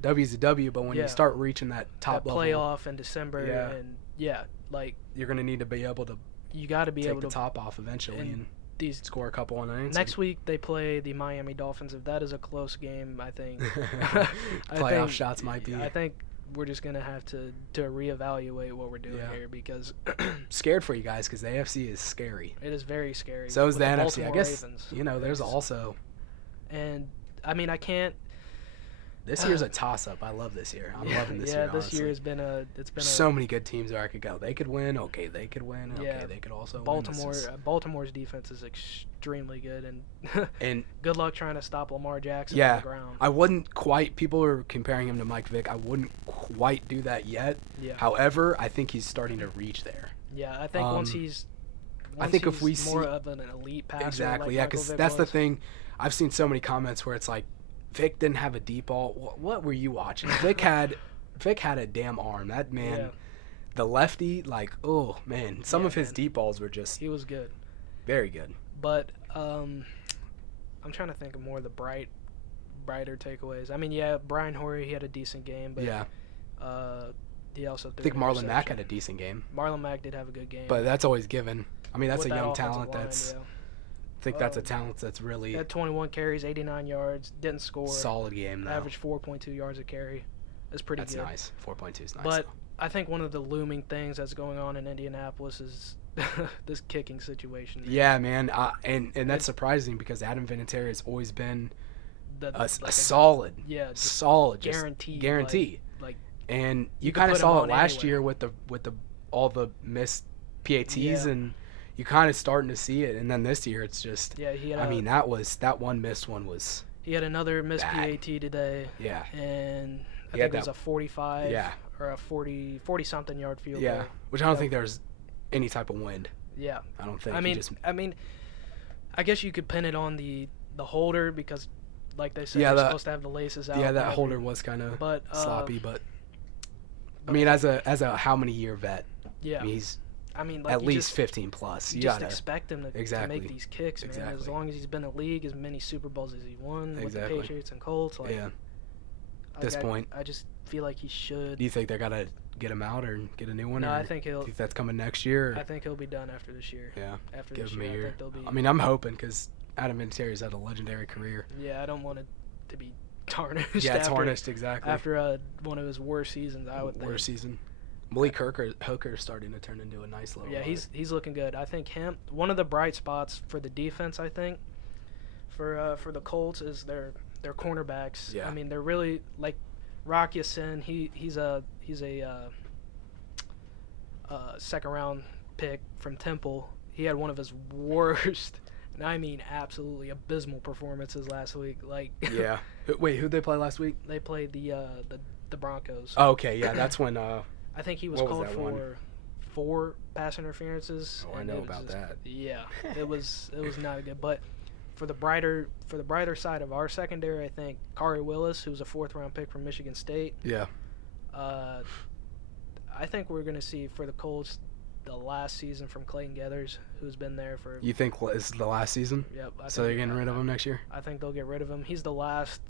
W's a W. But when you start reaching that top level playoff in December, and you're gonna need to be able to. You got to be able to take the top off eventually and score a couple on innings. Next week they play the Miami Dolphins. If that is a close game, I think playoff shots might be. I think we're just gonna have to reevaluate what we're doing here because scared for you guys because the AFC is scary. It is very scary. So is the NFC. Baltimore I guess Ravens. There's also. And I can't. This year's a toss-up. I love this year. I'm loving this year. Yeah, this year has been so many good teams where I could go. They could win. Okay, they could win. Okay, they could also win. Baltimore's defense is extremely good, and good luck trying to stop Lamar Jackson on the ground. I wouldn't quite. People are comparing him to Mike Vick. I wouldn't quite do that yet. Yeah. However, I think he's starting to reach there. Yeah, I think once he's if we more of an elite passer. Exactly. Yeah, because that's the thing. I've seen so many comments where it's like. Vic didn't have a deep ball. What were you watching? Vic had a damn arm. That man, the lefty, oh man, some of his deep balls were just. He was good. Very good. But I'm trying to think of more of the brighter takeaways. Brian Hoyer, he had a decent game, but he also. I think Marlon Mack had a decent game. Marlon Mack did have a good game. But that's always given. That's a young talent. Line, I think that's a talent that's really. He had 21 carries, 89 yards, didn't score. Solid game, though. Average 4.2 yards a carry. That's pretty good. That's nice. 4.2 is nice. But I think one of the looming things that's going on in Indianapolis is this kicking situation. Yeah, man. And that's surprising because Adam Vinatieri has always been a solid. Yeah. Solid. Guarantee. And you kind of saw it last year with all the missed PATs and. You kind of starting to see it, and then this year it's just. Yeah, he had. that one missed one was. He had another missed PAT today. Yeah. And I think it was a 45. Yeah. Or a 40-something yard field goal. Yeah, which I don't think there's any type of wind. Yeah. I don't think. I guess you could pin it on the holder because, like they said, you're supposed to have the laces out. Yeah, that holder was kind of sloppy, but. As a how many year vet. Yeah. He's. At least 15 plus. You just expect him to make these kicks, man. Exactly. As long as he's been in the league, as many Super Bowls as he won with the Patriots and Colts. At this point. I just feel like he should. Do you think they're going to get him out or get a new one? No, I think he'll. Do you think that's coming next year? I think he'll be done after this year. Yeah. After Give this him a year, year. I'm hoping because Adam Vinatieri's had a legendary career. Yeah, I don't want it to be tarnished. Yeah, tarnished, exactly. After one of his worst seasons, I would think. Worst season. Malik Hooker is starting to turn into a nice little. Yeah, he's looking good. I think one of the bright spots for the defense. I think for the Colts is their cornerbacks. Yeah. They're really like Rock Ya-Sin. He's a second round pick from Temple. He had one of his worst And I mean absolutely abysmal performances last week. Like Yeah. Wait, who'd they play last week? they played the Broncos. Oh, okay, yeah, that's when. I think he was what was called that for one? 4 pass interferences. Oh, I and know it was about that. Yeah, it was not good. But for the brighter side of our secondary, I think Kari Willis, who's a 4th-round pick from Michigan State. Yeah. I think we're going to see for the Colts the last season from Clayton Geathers, who's been there for. You think this is the last season? Yep. So they're getting rid of him next year? I think they'll get rid of him. He's the last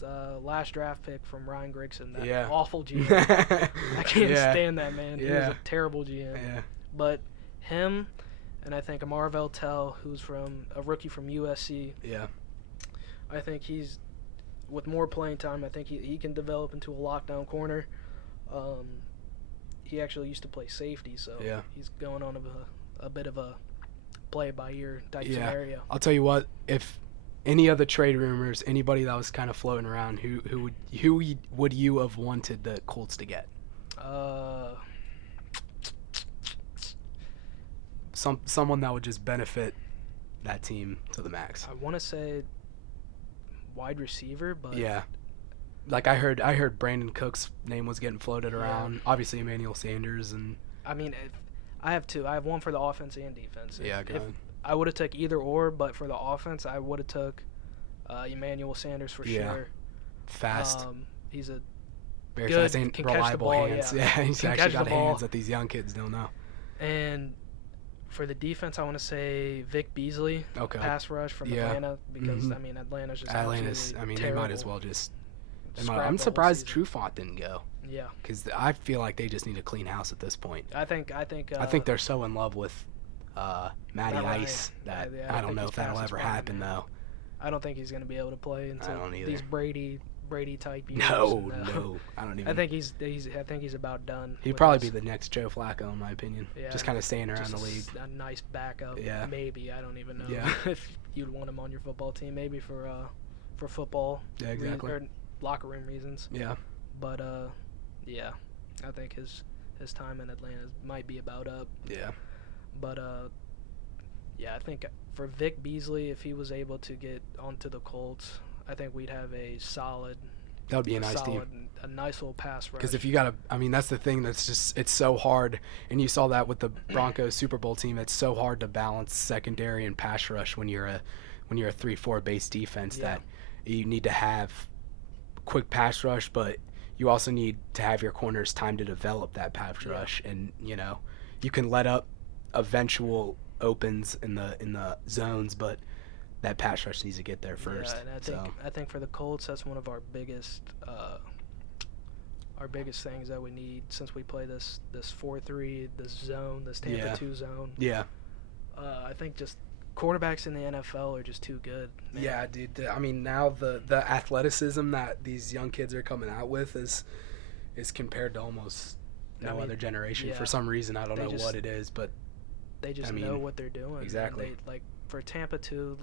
draft pick from Ryan Grigson. That awful GM. I can't stand that man. He was a terrible GM. Yeah. But him, and I think Amar Veltel, who's a rookie from USC. Yeah. I think he's, with more playing time, I think he can develop into a lockdown corner. He actually used to play safety, so he's going on a bit of a play-by-ear type scenario. I'll tell you what, if any of the trade rumors, anybody that was kind of floating around, who would you have wanted the Colts to get? Someone that would just benefit that team to the max. I want to say wide receiver, but like I heard Brandon Cook's name was getting floated around. Obviously Emmanuel Sanders and. I mean, I have 2. I have one for the offense and defense. Go ahead. I would have took either or, but for the offense, I would have took Emmanuel Sanders for sure. Fast. He's a very good, fast and can reliable catch the ball, hands. He's actually got hands that these young kids don't know. And for the defense, I want to say Vic Beasley, pass rush from Atlanta, because I mean Atlanta's just terrible. They might as well just. I'm surprised Trufant didn't go. Yeah. Because I feel like they just need a clean house at this point. I think they're so in love with Matty Ice that I don't know if that'll ever happen though. I don't think he's going to be able to play until these Brady type years. No, I don't even. I think he's about done. He'd probably be the next Joe Flacco in my opinion. Yeah, just kind of staying around the league. A nice backup. Yeah. Maybe, I don't even know if you'd want him on your football team. Maybe for football. Yeah, exactly. Or locker room reasons. Yeah. But I think his time in Atlanta might be about up. Yeah. But I think for Vic Beasley, if he was able to get onto the Colts, I think we'd have a solid. That would be a nice team. A nice little pass rush. Because if you got that's the thing that's just, it's so hard, and you saw that with the Broncos Super Bowl team. It's so hard to balance secondary and pass rush when you're a 3-4 base defense. That you need to have quick pass rush, but you also need to have your corners time to develop that pass rush, and you can let up eventual opens in the zones, but that pass rush needs to get there first. Yeah, and I think for the Colts, that's one of our biggest things that we need, since we play this 4-3, this zone, this Tampa 2 zone. Yeah. I think just quarterbacks in the NFL are just too good, man. Yeah, dude. I mean, now the athleticism that these young kids are coming out with is compared to almost no other generation. Yeah. For some reason, I don't know what it is, but they just know what they're doing. Exactly. They, for Tampa 2,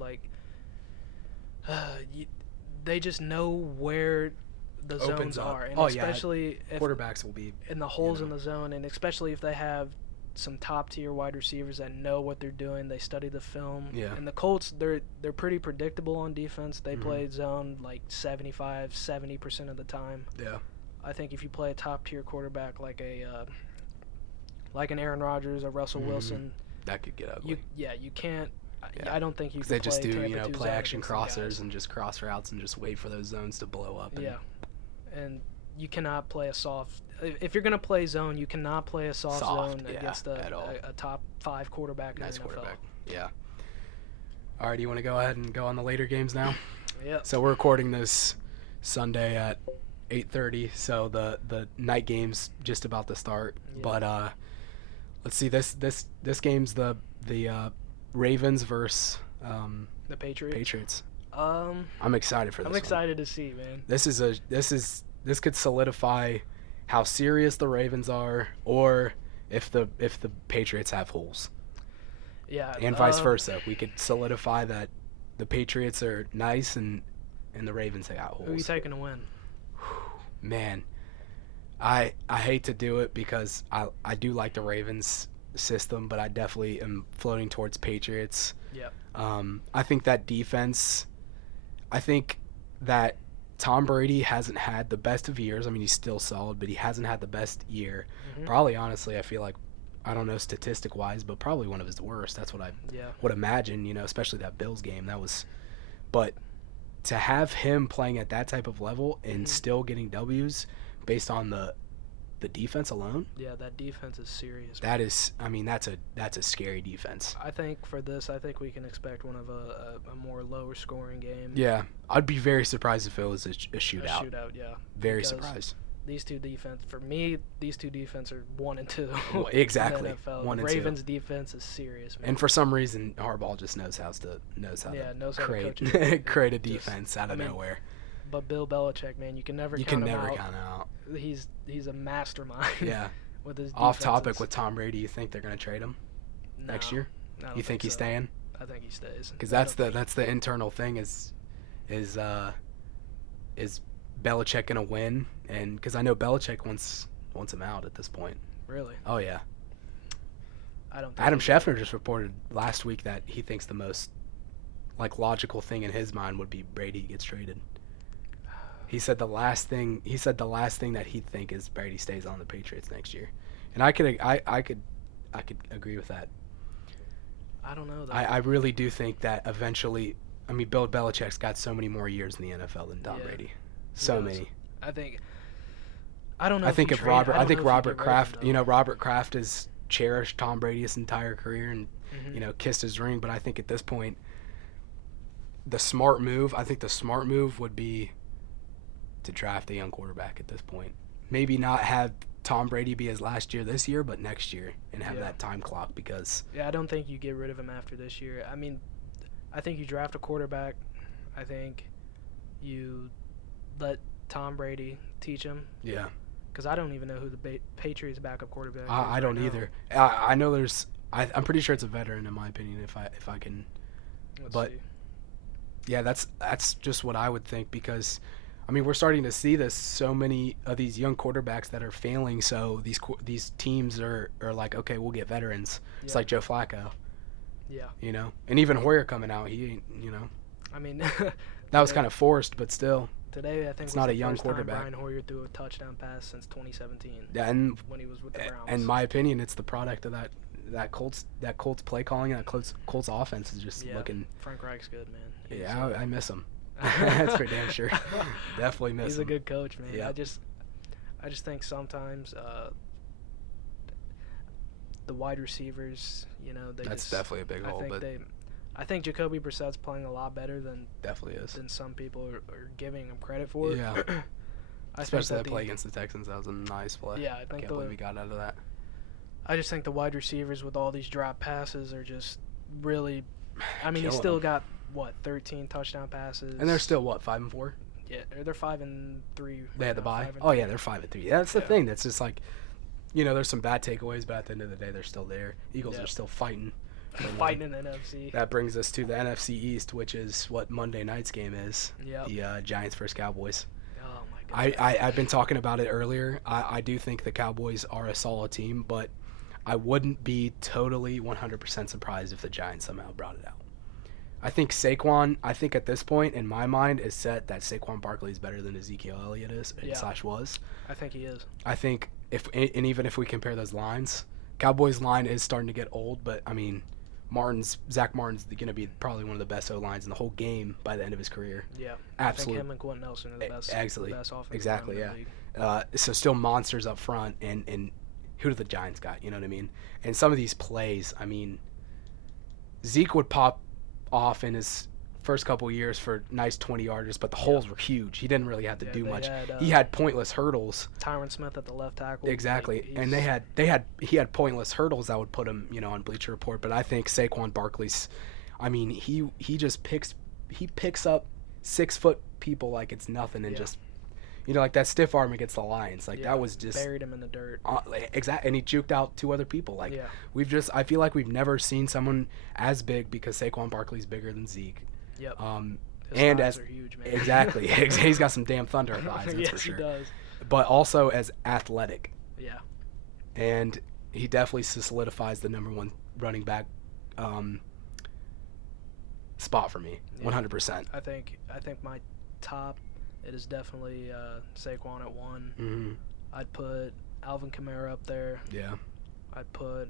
they just know where the zones are, and especially if quarterbacks will be in the holes in the zone, and especially if they have some top-tier wide receivers that know what they're doing. They study the film. Yeah. And the Colts, they're pretty predictable on defense. They play zone 70% of the time. Yeah. I think if you play a top-tier quarterback like an Aaron Rodgers, a Russell Wilson, that could get ugly. You can't. I don't think you can. They just do Tampa play action crossers and just cross routes and just wait for those zones to blow up. And you cannot play a soft. If you're gonna play zone, you cannot play a soft zone against a top 5 quarterback in the NFL. Quarterback. Yeah. All right, do you want to go ahead and go on the later games now? Yeah. So we're recording this Sunday at 8:30, so the night game's just about to start. Yeah. But let's see, this game's the Ravens versus the Patriots. I'm excited for this. I'm excited to see, man. This could solidify how serious the Ravens are, or if the Patriots have holes. Yeah. And vice versa. We could solidify that the Patriots are nice and the Ravens have got holes. Who are you taking to win? Man, I hate to do it because I do like the Ravens system, but I definitely am floating towards Patriots. Yep. I think that defense. I think that Tom Brady hasn't had the best of years. I mean, he's still solid, but he hasn't had the best year. Mm-hmm. Probably, honestly, I feel like, I don't know statistic-wise, but probably one of his worst. That's what I would imagine, especially that Bills game. But to have him playing at that type of level and still getting W's based on the defense alone. Yeah, that defense is serious. That is, I mean, that's a scary defense. I think for this, we can expect one of a more lower scoring game. Yeah, I'd be very surprised if it was a shootout. A shootout, yeah. Very surprised. These two defense, for me, are 1 and 2. Well, exactly. In the NFL. 1 and 2. Ravens defense is serious, man. And for some reason, Harbaugh just knows how to create a defense out of nowhere. But Bill Belichick, man, you can never count him out. He's a mastermind. Yeah. With his off topic with Tom Brady, you think they're going to trade him next year? You think he's staying? I think he stays. Because that's the internal thing is Belichick going to win? And because I know Belichick wants him out at this point. Really? Oh yeah. I don't. Adam Schefter just reported last week that he thinks the most logical thing in his mind would be Brady gets traded. He said the last thing that he'd think is Brady stays on the Patriots next year, and I could agree with that. I don't know. I really do think that eventually, I mean, Bill Belichick's got so many more years in the NFL than Tom Brady, so many. I don't know. I think Robert Kraft, Robert Kraft has cherished Tom Brady his entire career and kissed his ring, but I think at this point, the smart move would be to draft a young quarterback at this point. Maybe not have Tom Brady be his last year this year, but next year, and have that time clock because... Yeah, I don't think you get rid of him after this year. I mean, I think you draft a quarterback. I think you let Tom Brady teach him. Yeah. Because I don't even know who the Patriots backup quarterback is. I don't either. I know there's... I'm pretty sure it's a veteran, in my opinion, if I can... Let's see. Yeah, that's just what I would think because... I mean, we're starting to see this. So many of these young quarterbacks that are failing. So these teams are like, okay, we'll get veterans. Yeah. It's like Joe Flacco. Yeah. And even Hoyer coming out, he ain't. I mean, that was kind of forced, but still. Today, I think it's not a young quarterback. Brian Hoyer threw a touchdown pass since 2017. Yeah, and when he was with the Browns. In my opinion, it's the product of that Colts play calling. That Colts offense is just looking. Frank Reich's good, man. Yeah, I miss him. That's for damn sure. Definitely miss him. He's a good coach, man. Yep. I just think sometimes the wide receivers, that's definitely a big hole. I think Jacoby Brissett's playing a lot better than some people are giving him credit for. Yeah. Especially that play against the Texans, that was a nice play. Yeah, I can't believe we got out of that. I just think the wide receivers with all these drop passes are just really. I mean, he still got 13 touchdown passes, and they're still 5-4. Yeah, they're 5-3. They had the bye. Oh yeah, they're 5-3. That's the thing. That's just like, there's some bad takeaways, but at the end of the day, they're still there. Eagles are still fighting. Fighting in the NFC. That brings us to the NFC East, which is what Monday night's game is. Yep. The Giants versus Cowboys. Oh my God. I've been talking about it earlier. I do think the Cowboys are a solid team, but I wouldn't be totally 100% surprised if the Giants somehow brought it out. I think at this point, in my mind, is set that Saquon Barkley is better than Ezekiel Elliott is, / was. I think he is. I think, even if we compare those lines, Cowboys' line is starting to get old, but, I mean, Zach Martin's going to be probably one of the best O-lines in the whole game by the end of his career. Yeah. Absolutely. I think him and Quentin Nelson are the best offensive exactly, in the league. So still monsters up front, and who do the Giants got, you know what I mean? And some of these plays, I mean, Zeke would pop off in his first couple years for nice 20-yarders, but the holes were huge. He didn't really have to do much. He had pointless hurdles. Tyron Smith at the left tackle. Exactly, and he had pointless hurdles that would put him, on Bleacher Report. But I think Saquon Barkley's, I mean, he just picks up 6-foot people like it's nothing, and just. Like that stiff arm against the Lions, that was just buried him in the dirt. Exactly, and he juked out 2 other people. I feel like we've never seen someone as big because Saquon Barkley's bigger than Zeke. Yep. And eyes are huge, man. Exactly, he's got some damn thunder eyes. That's yes, for sure. He does. But also as athletic. Yeah. And he definitely solidifies the number 1 running back spot for me, Yeah. 100%. I think my top, it is definitely Saquon at 1. Mm-hmm. I'd put Alvin Kamara up there. Yeah. I'd put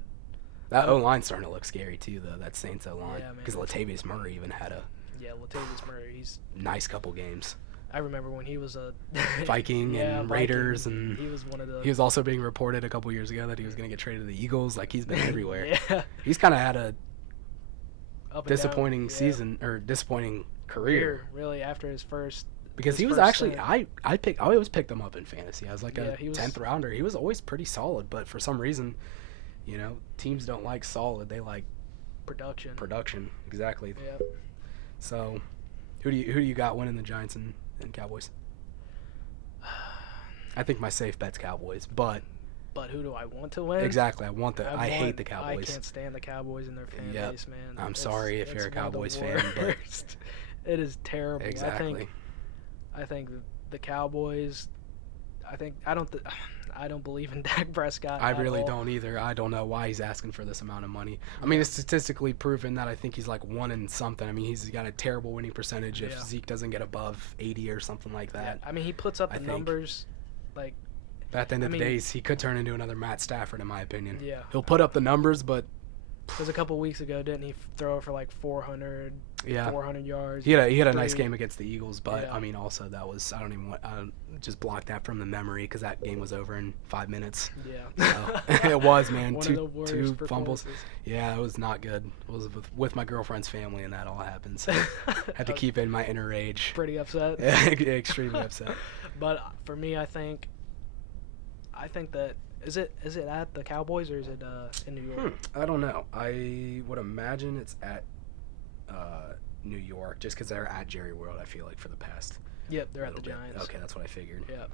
That O-line's starting to look scary, too, though, that Saints O-line. Yeah, man. Because Latavius Murray even had a Latavius Murray. He's nice couple games. I remember when he was a Viking and Raiders, and he was one of the. he was also being reported a couple years ago that he was going to get traded to the Eagles. Like, he's been everywhere. Yeah. He's kind of had a Up and disappointing down, season or disappointing career. Really, after his first. Because his he was first actually stint. I always picked him up in fantasy. I was like Yeah, he was 10th rounder. He was always pretty solid, but for some reason, teams don't like solid. They like production. Exactly. Yeah. So, who do you got winning the Giants and Cowboys? I think my safe bet's Cowboys, but But who do I want to win? exactly, I hate the Cowboys. I can't stand the Cowboys and their fan Yep. base, man. I'm sorry if you're a it's one of the Cowboys fan, but worst. It is terrible. exactly. I think the Cowboys. I don't believe in Dak Prescott. I at really all. don't either. I don't know why he's asking for this amount of money. I mean, it's statistically proven that I think he's like 1 in something. I mean, he's got a terrible winning percentage if Yeah. Zeke doesn't get above 80 or something like Yeah, that. I mean, he puts up I the think. numbers, like But at the end of I the mean- day, he could turn into another Matt Stafford, in my opinion. yeah. He'll put up the numbers, but Because a couple weeks ago, didn't he throw for like 400 yeah. 400 yards? He had a nice three- game against the Eagles, but Yeah. I mean, also that was I just blocked that from the memory because that game was over in 5 minutes. Yeah. So, it was, man. One two of the worst two fumbles. performances. Yeah, it was not good. It was with my girlfriend's family, and that all happened. So had to keep in my inner rage. Pretty upset. Extremely upset. But for me, I think that is it at the Cowboys or is it in New York? I don't know. I would imagine it's at New York, just because they're at Jerry World. I feel like for the past. Yep, they're at the little bit. Giants. Okay, that's what I figured. Yeah.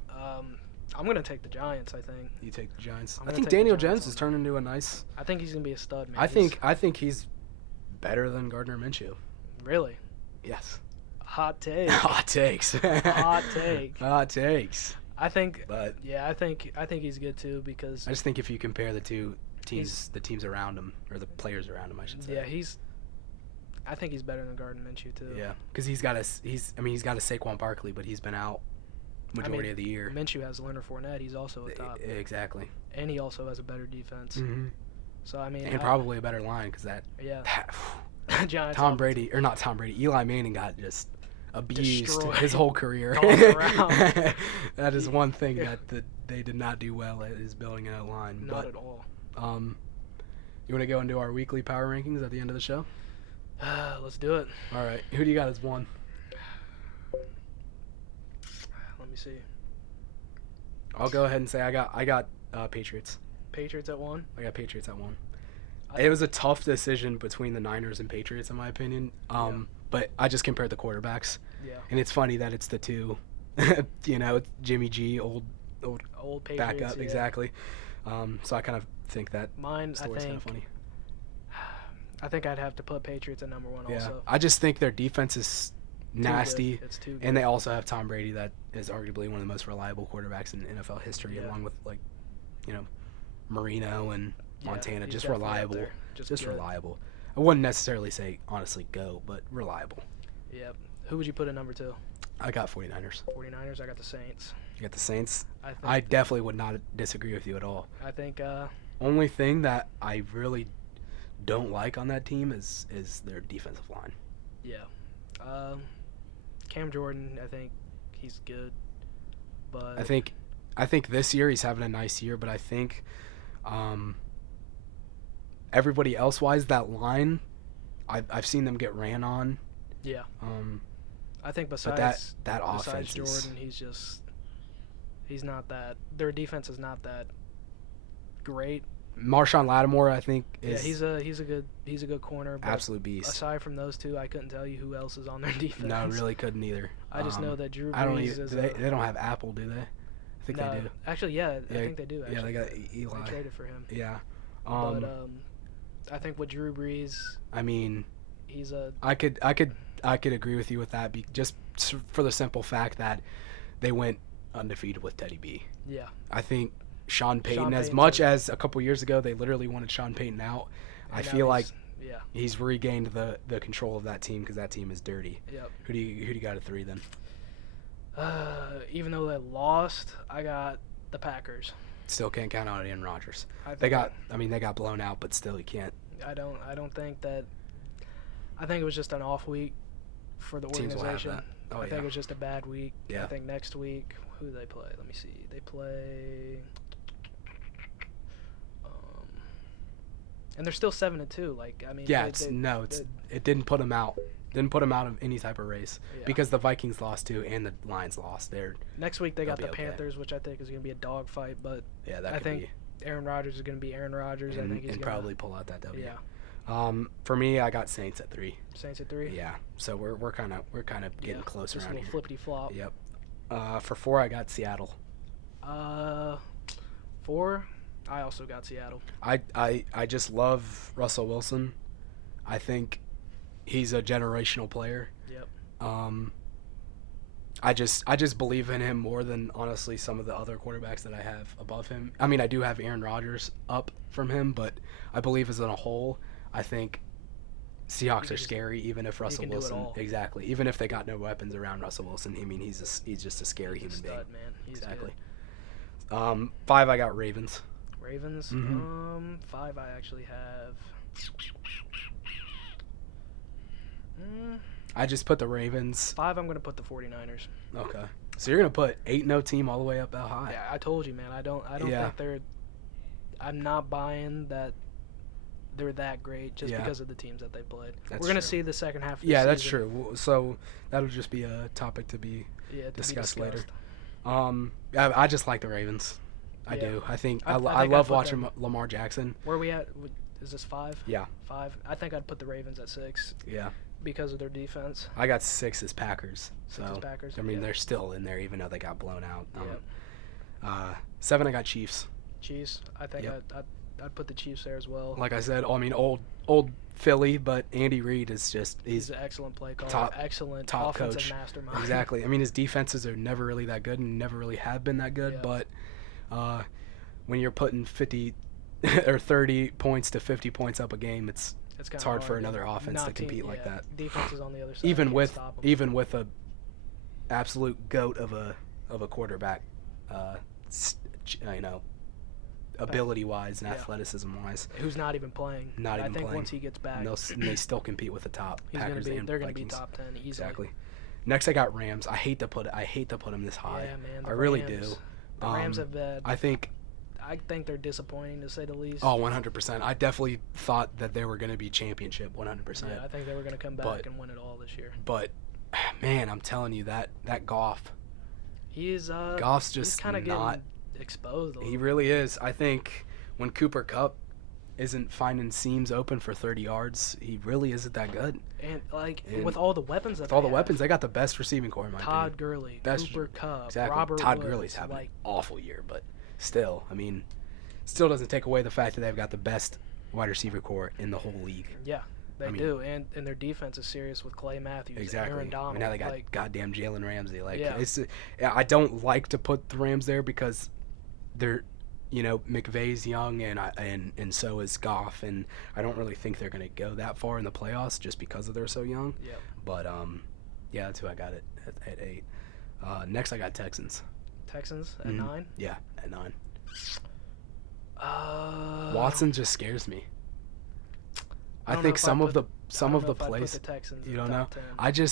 I'm gonna take the Giants. I think. You take the Giants. I'm I gonna think take the Daniel Giants Jones on has that. turned into a nice. I think he's gonna be a stud, man. I think he's better than Gardner Minshew. Really Yes. hot take. Hot takes. Hot take. Hot takes. I think. But Yeah, I think he's good too because I just think if you compare the two teams, the teams around him or the players around him, I should say. yeah I think he's better than Gardner Minshew too. Yeah, because he's got a Saquon Barkley, but he's been out majority of the year. Minshew has Leonard Fournette. He's also a top, Exactly. and he also has a better defense. Mm-hmm. So I mean, And probably a better line because that Giants. Tom Brady or not Tom Brady, Eli Manning got just abused Destroyed. his whole career. Tossed around. That is one thing that they did not do well at is building a line. Not But at all. you want to go into our weekly power rankings at the end of the show? Let's do it. All right. Who do you got as 1? Let me see. I'll go ahead and say I got Patriots. Patriots at 1. I got Patriots at 1. It was a tough decision between the Niners and Patriots, in my opinion. But I just compared the quarterbacks, Yeah. and it's funny that it's the two. It's Jimmy G, old Patriots. backup, yeah. exactly. So I kind of think that Mine, story's kind of funny. I think I'd have to put Patriots at number 1 Yeah, also. I just think their defense is Too nasty, good. It's too good. and they also have Tom Brady, that is arguably one of the most reliable quarterbacks in NFL history, Yeah. along with Marino and Yeah, Montana. he's Just definitely up reliable. there. Just good. reliable. I wouldn't necessarily say honestly go, but reliable. Yep. Who would you put at number 2? I got 49ers. 49ers. I got the Saints. You got the Saints. I I definitely would not disagree with you at all. think Only thing that I really don't like on that team is their defensive line. yeah. Cam Jordan, I think he's good, but I think this year he's having a nice year, but I think everybody else wise, that line, I've seen them get ran on. yeah. I think But besides that besides offense is Jordan, he's not that. Their defense is not that great. Marshawn Lattimore, I think, is he's a good corner. But absolute beast. aside from those two, I couldn't tell you who else is on their defense. No, really couldn't either. I just know that Drew Brees I don't is. even. They don't have Apple, do they? I think no, they do. Actually, yeah, I Yeah, think they do. Actually. Yeah, they got Eli. They traded for him. Yeah. But I think with Drew Brees, I mean, he's a I could agree with you with that, just for the simple fact that they went undefeated with Teddy B. yeah. I think Sean Payton, as Payton's much as a couple years ago they literally wanted Sean Payton out, I feel like Yeah. He's regained the control of that team because that team is dirty. Yep. Who do you got at 3 then? Even though they lost, I got the Packers. Still can't count on Aaron Rodgers. They got blown out, but still you can't. I don't think that. I think it was just an off week for the Teams will have organization. that. I think it was just a bad week. Yeah. I think next week, who do they play? Let me see. They play. And they're still 7-2. Like, I mean. Yeah, it didn't put them out. Didn't put them out of any type of race because the Vikings lost too and the Lions lost. Next week they got the Panthers, which I think is going to be a dogfight. But yeah, I think Aaron Rodgers is going to be Aaron Rodgers. And, I think he's and gonna probably pull out that W. Yeah. For me, I got Saints at 3. Saints at 3. Yeah. So we're kind of getting close around here. Just a little flippity flop. Yep. For 4, I got Seattle. 4, I also got Seattle. I just love Russell Wilson. I think he's a generational player. Yep. I just believe in him more than honestly some of the other quarterbacks that I have above him. I mean, I do have Aaron Rodgers up from him, but I believe as in a whole, I think Seahawks are scary. Even if Russell Wilson, exactly, even if they got no weapons around Russell Wilson, I mean, he's just a scary human being. Man. He's exactly. 5, I got Ravens. Ravens. Mm-hmm. 5, I actually have. I just put the Ravens. 5, I'm going to put the 49ers. Okay. So you're going to put 8-0 team all the way up that high. Yeah, I told you, man. I don't think they're. I'm not buying that they're that great just because of the teams that they played. We're going to see the second half of the season. That's true. So that'll just be a topic to be discussed later. I just like the Ravens. I do. I think I love watching Lamar Jackson. Where are we at? Is this 5? Yeah. 5. I think I'd put the Ravens at 6. Yeah. Because of their defense. I got 6 as Packers. So 6 as Packers. I mean, they're still in there even though they got blown out. 7, I got Chiefs. Chiefs. I think I'd put the Chiefs there as well. Like I said, I mean, old Philly, but Andy Reid is just he's an excellent play caller, excellent top offensive coach. Mastermind. Exactly. I mean, his defenses are never really that good and never really have been that good. Yeah. But when you're putting 50 or 30 points to 50 points up a game, it's hard for another offense to compete like that. Defenses on the other side. Even with a absolute goat of a quarterback, ability wise and athleticism wise, who's not even playing. I think once he gets back, they still compete with the top. Packers they're going to be Vikings. top 10 easily. Exactly. Next, I got Rams. I hate to put them this high. Yeah, man. I really do. The Rams have bad. I think they're disappointing to say the least. Oh, 100%. I definitely thought that they were going to be championship 100%. Yeah, I think they were going to come back and win it all this year. But man, I'm telling you that Goff. Goff's just kind of getting exposed. He really is. I think when Cooper Kupp isn't finding seams open for 30 yards, he really isn't that good. And with all the weapons they got the best receiving core in my opinion. Todd Gurley, Cooper Kupp, exactly. Robert Todd Woods, Gurley's having an awful year, but still, I mean, still doesn't take away the fact that they've got the best wide receiver core in the whole league. Yeah, they do, and their defense is serious with Clay Matthews, Aaron Donald. I mean, now they got goddamn Jalen Ramsey. I don't like to put the Rams there because they're, McVay's young and so is Goff, and I don't really think they're gonna go that far in the playoffs just because they're so young. Yeah. But that's who I got at 8. Next, I got Texans. Texans at 9? Yeah, at 9. Watson just scares me. I think some of the plays. The Texans you don't know. 10.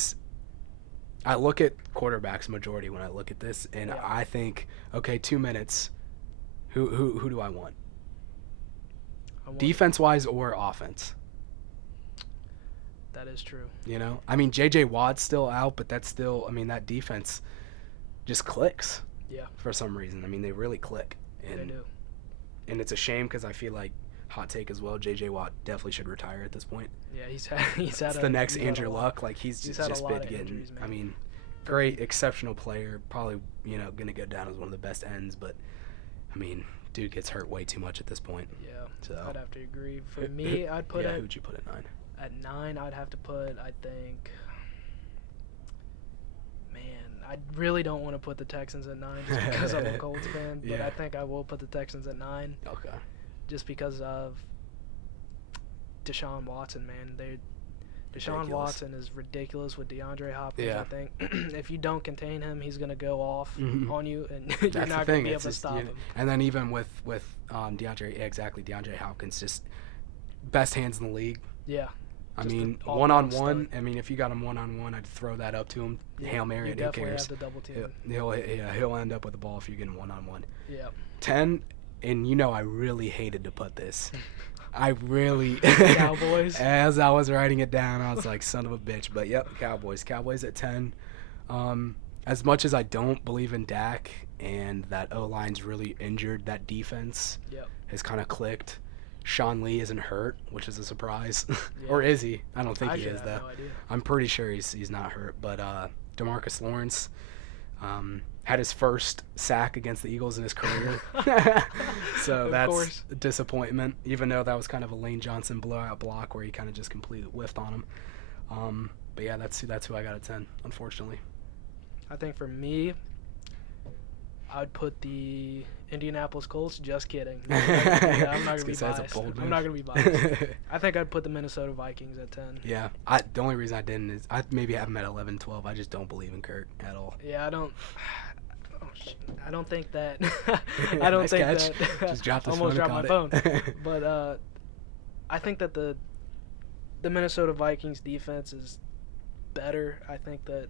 I look at quarterbacks majority when I look at this, and I think, okay, 2 minutes. Who do I want? Defense wise or offense? That is true. I mean, J.J. Watt's still out, but that's still. I mean, that defense just clicks. Yeah. For some reason, I mean, they really click. And, they do. And it's a shame because I feel like, hot take as well, J.J. Watt definitely should retire at this point. Yeah, he's had. It's the next Andrew Luck. Like he's had just a lot been of getting. injuries, man. I mean, great, exceptional player. Probably going to go down as one of the best ends, but I mean, dude gets hurt way too much at this point. Yeah. So I'd have to agree. For me, I'd put it. Who'd you put at 9? At 9, I'd have to put. I think. I really don't want to put the Texans at 9 just because I'm a Colts fan, but I think I will put the Texans at 9. Okay. Just because of Deshaun Watson, man. Deshaun Ridiculous. Watson is ridiculous with DeAndre Hopkins. Yeah. I think if you don't contain him, he's gonna go off on you, and That's you're the not thing. gonna be able It's to just, stop him. And then even with DeAndre Hopkins, just best hands in the league. Yeah. I Just mean, an all-around one-on-one. stud. I mean, if you got him one-on-one, I'd throw that up to him. Yeah, Hail Mary, you and who definitely cares? have the double team. He'll end up with the ball if you get him one-on-one. Yeah. 10, and I really hated to put this. I really Cowboys. As I was writing it down, I was like, son of a bitch. But yep, Cowboys at 10. As much as I don't believe in Dak and that O-line's really injured, that defense has kind of clicked. Sean Lee isn't hurt, which is a surprise. Or is he? I don't think he is, though. No idea. I'm pretty sure he's not hurt. But DeMarcus Lawrence had his first sack against the Eagles in his career. So that's a disappointment, even though that was kind of a Lane Johnson blowout block where he kind of just completely whiffed on him. But yeah, that's who I got at 10, unfortunately. I think for me, I'd put the Indianapolis Colts. Just kidding. I'm not gonna be biased. I'm not gonna be biased. I think I'd put the Minnesota Vikings at 10. Yeah, the only reason I didn't is I maybe have them at 11, 12. I just don't believe in Kirk at all. Yeah, I don't think that. I don't Nice think catch. that. Just dropped his almost phone dropped and my caught phone. it. But I think that the Minnesota Vikings defense is better. I think that.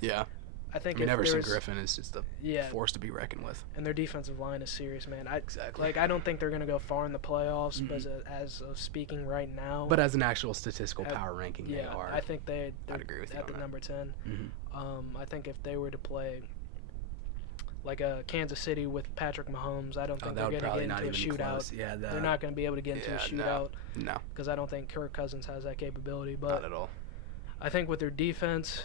Yeah. I think Everson Griffin is just a force to be reckoned with. And their defensive line is serious, man. Exactly. I don't think they're going to go far in the playoffs, but as of speaking right now. But as an actual statistical power ranking, they are. I think they're I'd agree with you at the on that. number 10. Mm-hmm. I think if they were to play like a Kansas City with Patrick Mahomes, I don't think they're going to get into a shootout. Close. Yeah, they're not going to be able to get into a shootout. No. Because I don't think Kirk Cousins has that capability. But not at all. I think with their defense,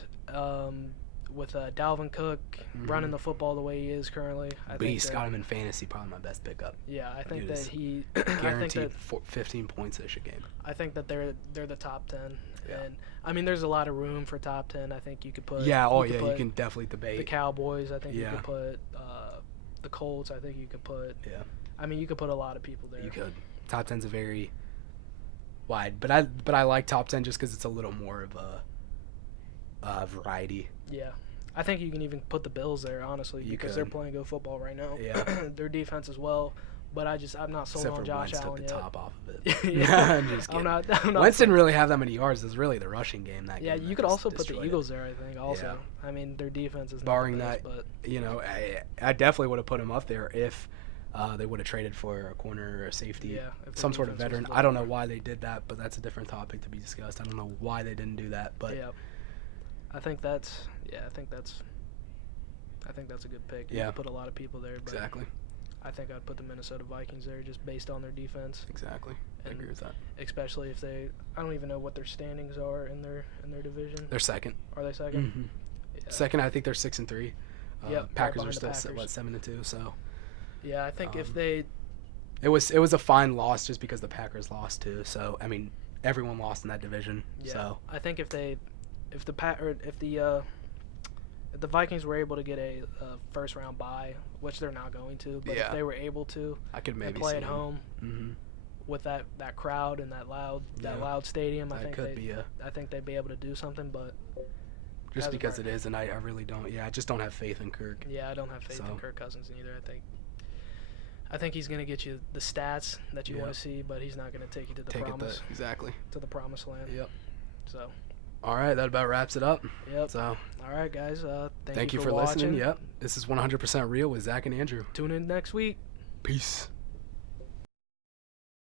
with Dalvin Cook running the football the way he is currently, Beast got him in fantasy, probably my best pickup. Yeah, I think that he guaranteed 15 points-ish a game. I think that they're the top 10, Yeah. and I mean there's a lot of room for top 10. I think you could put you can definitely debate the Cowboys. I think you could put the Colts. I think you could put I mean you could put a lot of people there. You could. Top 10's a very wide, but I like top 10 just because it's a little more of a variety. Yeah. I think you can even put the Bills there, honestly, because they're playing good football right now. Yeah. Their defense as well, but I'm not sold on Josh Allen yet. Took the top off of it. Yeah. I'm just kidding. I'm not Wentz didn't really have that many yards. It was really the rushing game that game. You could also put the Eagles there, I think, also. Yeah. I mean, their defense is barring not the that, best, but I definitely would have put them up there if they would have traded for a corner or a safety, some sort of veteran. I don't know why they did that, but that's a different topic to be discussed. I don't know why they didn't do that, but I think that's a good pick. You could put a lot of people there. But exactly. I think I'd put the Minnesota Vikings there just based on their defense. Exactly. I agree with that. Especially if I don't even know what their standings are in their division. They're second. Are they second? Mm-hmm. Yeah. Second, I think they're 6-3. Packers are still 7-2. So. Yeah, I think if they. It was a fine loss just because the Packers lost too. So I mean, everyone lost in that division. Yeah. So I think if the Vikings were able to get a first round bye, which they're not going to, but if they were able to, I could maybe play at home with that crowd and that loud stadium, I think they'd be able to do something. But just because it is, and I really don't. Yeah, I just don't have faith in Kirk. Yeah, I don't have faith in Kirk Cousins either. I think he's gonna get you the stats that you want to see, but he's not gonna take you to the promise. To the promised land. Yep. So. All right, that about wraps it up. Yep. So. All right, guys. Thank you for listening. Yep. This is 100% Real with Zach and Andrew. Tune in next week. Peace.